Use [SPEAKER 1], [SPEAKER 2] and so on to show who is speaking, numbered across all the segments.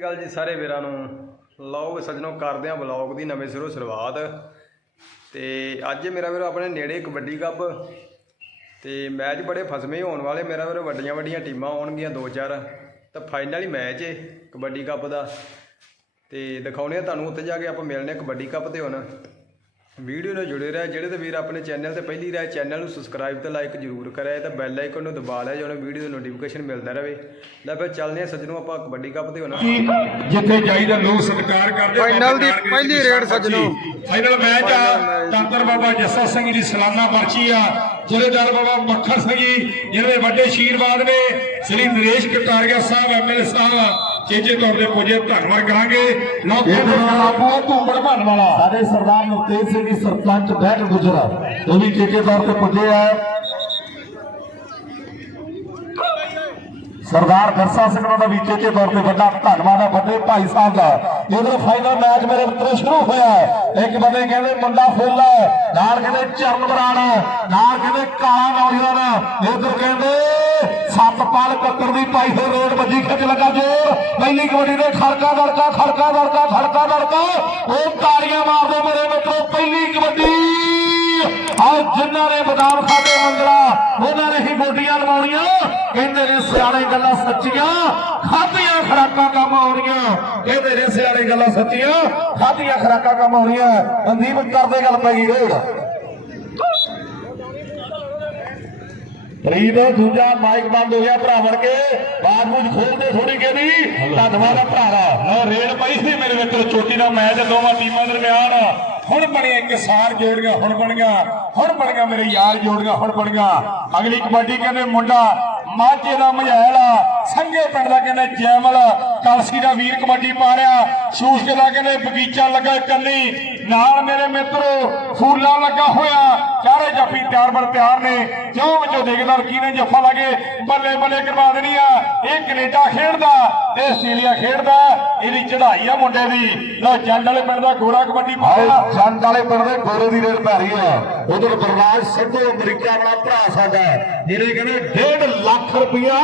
[SPEAKER 1] ਸਤਿ ਸ਼੍ਰੀ ਜੀ ਸਾਰੇ ਵੀਰਾਂ ਨੂੰ। ਲਓ ਸੱਜਣੋ, ਕਰਦੇ ਆਂ ਬਲੌਗ ਦੀ ਨਵੇਂ ਸਿਰੋਂ ਸ਼ੁਰੂਆਤ। ਤੇ ਅੱਜ ਮੇਰਾ ਵੀਰੋ ਆਪਣੇ ਨੇੜੇ ਕਬੱਡੀ ਕੱਪ ਤੇ ਮੈਚ ਬੜੇ ਫਸਵੇਂ ਹੋਣ ਵਾਲੇ। ਮੇਰਾ ਵੀਰੋ, ਵੱਡੀਆਂ ਵੱਡੀਆਂ ਟੀਮਾਂ ਆਉਣਗੀਆਂ ਦੋ ਚਾਰ। ਤਾਂ ਫਾਈਨਲ ਹੀ ਮੈਚ ਏ ਕਬੱਡੀ ਕੱਪ ਦਾ। ਤੇ ਦਿਖਾਉਣੇ ਆ ਤੁਹਾਨੂੰ, ਉੱਥੇ ਜਾ ਕੇ ਆਪਾਂ ਮਿਲਨੇ ਕਬੱਡੀ ਕੱਪ ਤੇ ਹੁਣ। ਵੀਡੀਓ ਨਾਲ ਜੁੜੇ ਰਹਿ। ਜਿਹੜੇ ਤੇ ਵੀਰ ਆਪਣੇ ਚੈਨਲ ਤੇ ਪਹਿਲੀ ਰਹਿ ਚੈਨਲ ਨੂੰ ਸਬਸਕ੍ਰਾਈਬ ਤੇ ਲਾਈਕ ਜ਼ਰੂਰ ਕਰਿਆ ਤੇ ਬੈਲ ਆਈਕਨ ਨੂੰ ਦਬਾ ਲਿਆ ਜਦੋਂ ਵੀਡੀਓ ਦੀ ਨੋਟੀਫਿਕੇਸ਼ਨ ਮਿਲਦਾ ਰਹੇ। ਲੈ ਫਿਰ ਚੱਲਦੇ ਆ ਸੱਜਣੋ ਆਪਾਂ ਕਬੱਡੀ ਕੱਪ ਤੇ ਹੁਣ।
[SPEAKER 2] ਜਿੱਥੇ ਜਾਈਦਾ ਲੋਕ ਸਤਿਕਾਰ ਕਰਦੇ
[SPEAKER 1] ਫਾਈਨਲ ਦੀ ਪਹਿਲੀ ਰੇਡ ਸੱਜਣੋ।
[SPEAKER 2] ਫਾਈਨਲ ਮੈਚ ਆ ਤੰਤਰ ਬਾਬਾ ਜੱਸਾ ਸਿੰਘ ਦੀ ਸਲਾਨਾ ਪਰਚੀ ਆ ਜਥੇਦਾਰ ਬਾਬਾ ਮੱਖਣ ਸਿੰਘ ਜੀ ਜਿਹਦੇ ਵੱਡੇ ਆਸ਼ੀਰਵਾਦ ਨੇ ਸ੍ਰੀ ਨਰੇਸ਼ ਕਟਾਰੀਆ ਸਾਹਿਬ ਐਮਐਲਏ ਸਾਹਿਬ। ਚੇਚੇ ਤੌਰ ਤੇ ਪੁੱਜੇ ਧੰਨਵਾਦ ਕਰਾਂਗੇ। ਲੋਕਾਂ ਦੇ ਆਪੋ ਧੂਮੜ ਭੰਨ ਵਾਲਾ।
[SPEAKER 3] ਸਾਡੇ ਸਰਦਾਰ ਨਵਤੇਜ ਸਿੰਘ ਜੀ ਸਰਪੰਚ ਬੈਠ ਗੁਜਰਾ। ਉਹ ਵੀ ਠੇਕੇ ਤੌਰ ਤੇ ਪੁੱਜੇ ਆ। ਸਰਦਾਰ ਗਰਸਾ ਸਿੰਘ ਦਾ ਵੀ ਠੇਕੇ ਤੌਰ ਤੇ ਵੱਡਾ ਧੰਨਵਾਦ ਹੈ ਵੱਡੇ ਭਾਈ ਸਾਹਿਬ ਦਾ। ਇਧਰ ਫਾਈਨਲ ਮੈਚ ਮੇਰੇ ਮਿੱਤਰੋ ਸ਼ੁਰੂ ਹੋਇਆ ਇੱਕ ਬੰਦੇ ਕਹਿੰਦੇ ਮੁੰਡਾ ਫੁੱਲ ਹੈ, ਨਾਲ ਕਹਿੰਦੇ ਚਰਨ ਬਰਾੜ ਨਾਲ ਕਹਿੰਦੇ ਕਾਲਾ ਨੌਜਵਾਨ ਇਧਰ ਕਹਿੰਦੇ ਸਤਪਾਲ ਕੱਤਰ ਦੀ ਪਾਈ ਹੋਈ ਰੋਡ ਵੱਜੀ ਖਿੱਚ ਲੱਗਾ ਜੋਰ। ਪਹਿਲੀ ਕਬੱਡੀ ਦੇ ਖੜਕਾ ਦੜਕਾ ਖੜਕਾ ਦੜਕਾ ਖੜਕਾ ਦੜਕਾ ਉਹ ਤਾੜੀਆਂ ਮਾਰਦੇ ਮੇਰੇ ਮਿੱਤਰੋ ਪਹਿਲੀ ਕਬੱਡੀ। ਆਓ ਜਿਨ੍ਹਾਂ ਨੇ ਬਦਾਮ ਖਾਦੇ ਮੰਗਲਾ, ਉਹਨਾਂ ਨੇ ਹੀ ਗੋਡੀਆਂ ਲਵਾਉਣੀਆਂ। ਕਹਿੰਦੇ ਨੇ ਸਿਆਣੇ ਗੱਲਾਂ ਸੱਚੀਆਂ, ਖਾਧੀਆਂ ਖਰਾਕਾਂ ਕੰਮ ਆਉਣੀਆਂ। ਕਹਿੰਦੇ ਨੇ ਸਿਆਣੇ ਗੱਲਾਂ ਸੱਚੀਆਂ, ਖਾਧੀਆਂ ਖਰਾਕਾਂ ਕੰਮ ਆਉਣੀਆਂ। ਅੰਦੀਪ ਕਰਦੇ ਗੱਲ ਪੈ ਗਈ ਰੇੜ ਰੀਦ ਦੂਜਾ ਮਾਈਕ ਬੰਦ ਹੋ ਗਿਆ ਭਰਾ ਵੜ ਕੇ। ਬਾਤ ਬੂਝ ਖੋਲਦੇ ਥੋੜੀ ਕਹਿੰਦੀ, ਧੰਨਵਾਦ ਆ ਭਰਾ ਦਾ।
[SPEAKER 2] ਲਓ ਰੇਡ ਪਈ ਸੀ ਮੇਰੇ ਮਿੱਤਰ ਚੋਟੀ ਦਾ ਮੈਚ ਦੋਵਾਂ ਟੀਮਾਂ ਦਰਮਿਆਨ। ਹੁਣ ਬਣੀਆਂ ਕਿਸਾਨ ਜੋੜੀਆਂ ਹੁਣ ਬਣੀਆਂ ਹੁਣ ਬਣ ਗਿਆ ਮੇਰੇ ਯਾਰ ਜੋੜੀਆਂ, ਹੁਣ ਬਣ ਗਿਆ। ਅਗਲੀ ਕਬੱਡੀ ਕਹਿੰਦੇ ਮੁੰਡਾ, ਮਾਝੇ ਦਾ ਮਝੈਲ ਸੰਘੇ ਪਿੰਡ ਦਾ ਕਹਿੰਦੇ ਜੈਮਲ। ਕਲਸੀ ਦਾ ਵੀਰ ਕਬੱਡੀ ਪਾ ਰਿਹਾ। ਸ਼ੂਸ਼ਕੇ ਦਾ ਕਹਿੰਦੇ ਬਗੀਚਾ ਲੱਗਾ ਕੰਨੀ। ਨਾਲ ਮੇਰੇ ਮਿੱਤਰੋ, ਫੂਲਾ ਲੱਗਾ ਹੋਇਆ। ਚਾਰੇ ਜੱਫੀ ਤਿਆਰ ਬਰ ਤਿਆਰ ਨੇ। ਜਿਉਂ ਵਿੱਚੋਂ ਦੇਖਦਾ ਕਿਹਨੇ ਜੱਫਾ ਲਾਗੇ ਬੱਲੇ ਬੱਲੇ ਕਰਵਾ ਦੇਣੀ ਆ। ਇਹ ਕੈਨੇਡਾ ਖੇਡਦਾ ਤੇ ਆਸਟ੍ਰੇਲੀਆ ਖੇਡਦਾ। ਇਹਦੀ ਚੜ੍ਹਾਈ ਆ ਮੁੰਡੇ ਦੀ। ਲੋ, ਜੰਡ ਵਾਲੇ ਪਿੰਡ ਦਾ ਗੋਰਾ ਕਬੱਡੀ ਪਾ
[SPEAKER 3] ਜੰਡ ਵਾਲੇ ਪਿੰਡ ਦੇ ਗੋਰੇ ਦੀ ਰੇਡ ਪੈ ਰਹੀ ਹੈ ਉਧਰ ਬਰਨਾਜ ਸਿੱਧੂ ਅਮਰੀਕਾ ਵਾਲਾ ਭਰਾ ਸਾਡਾ ਜਿਹਨੇ ਕਹਿੰਦੇ 1.5 ਲੱਖ ਰੁਪਇਆ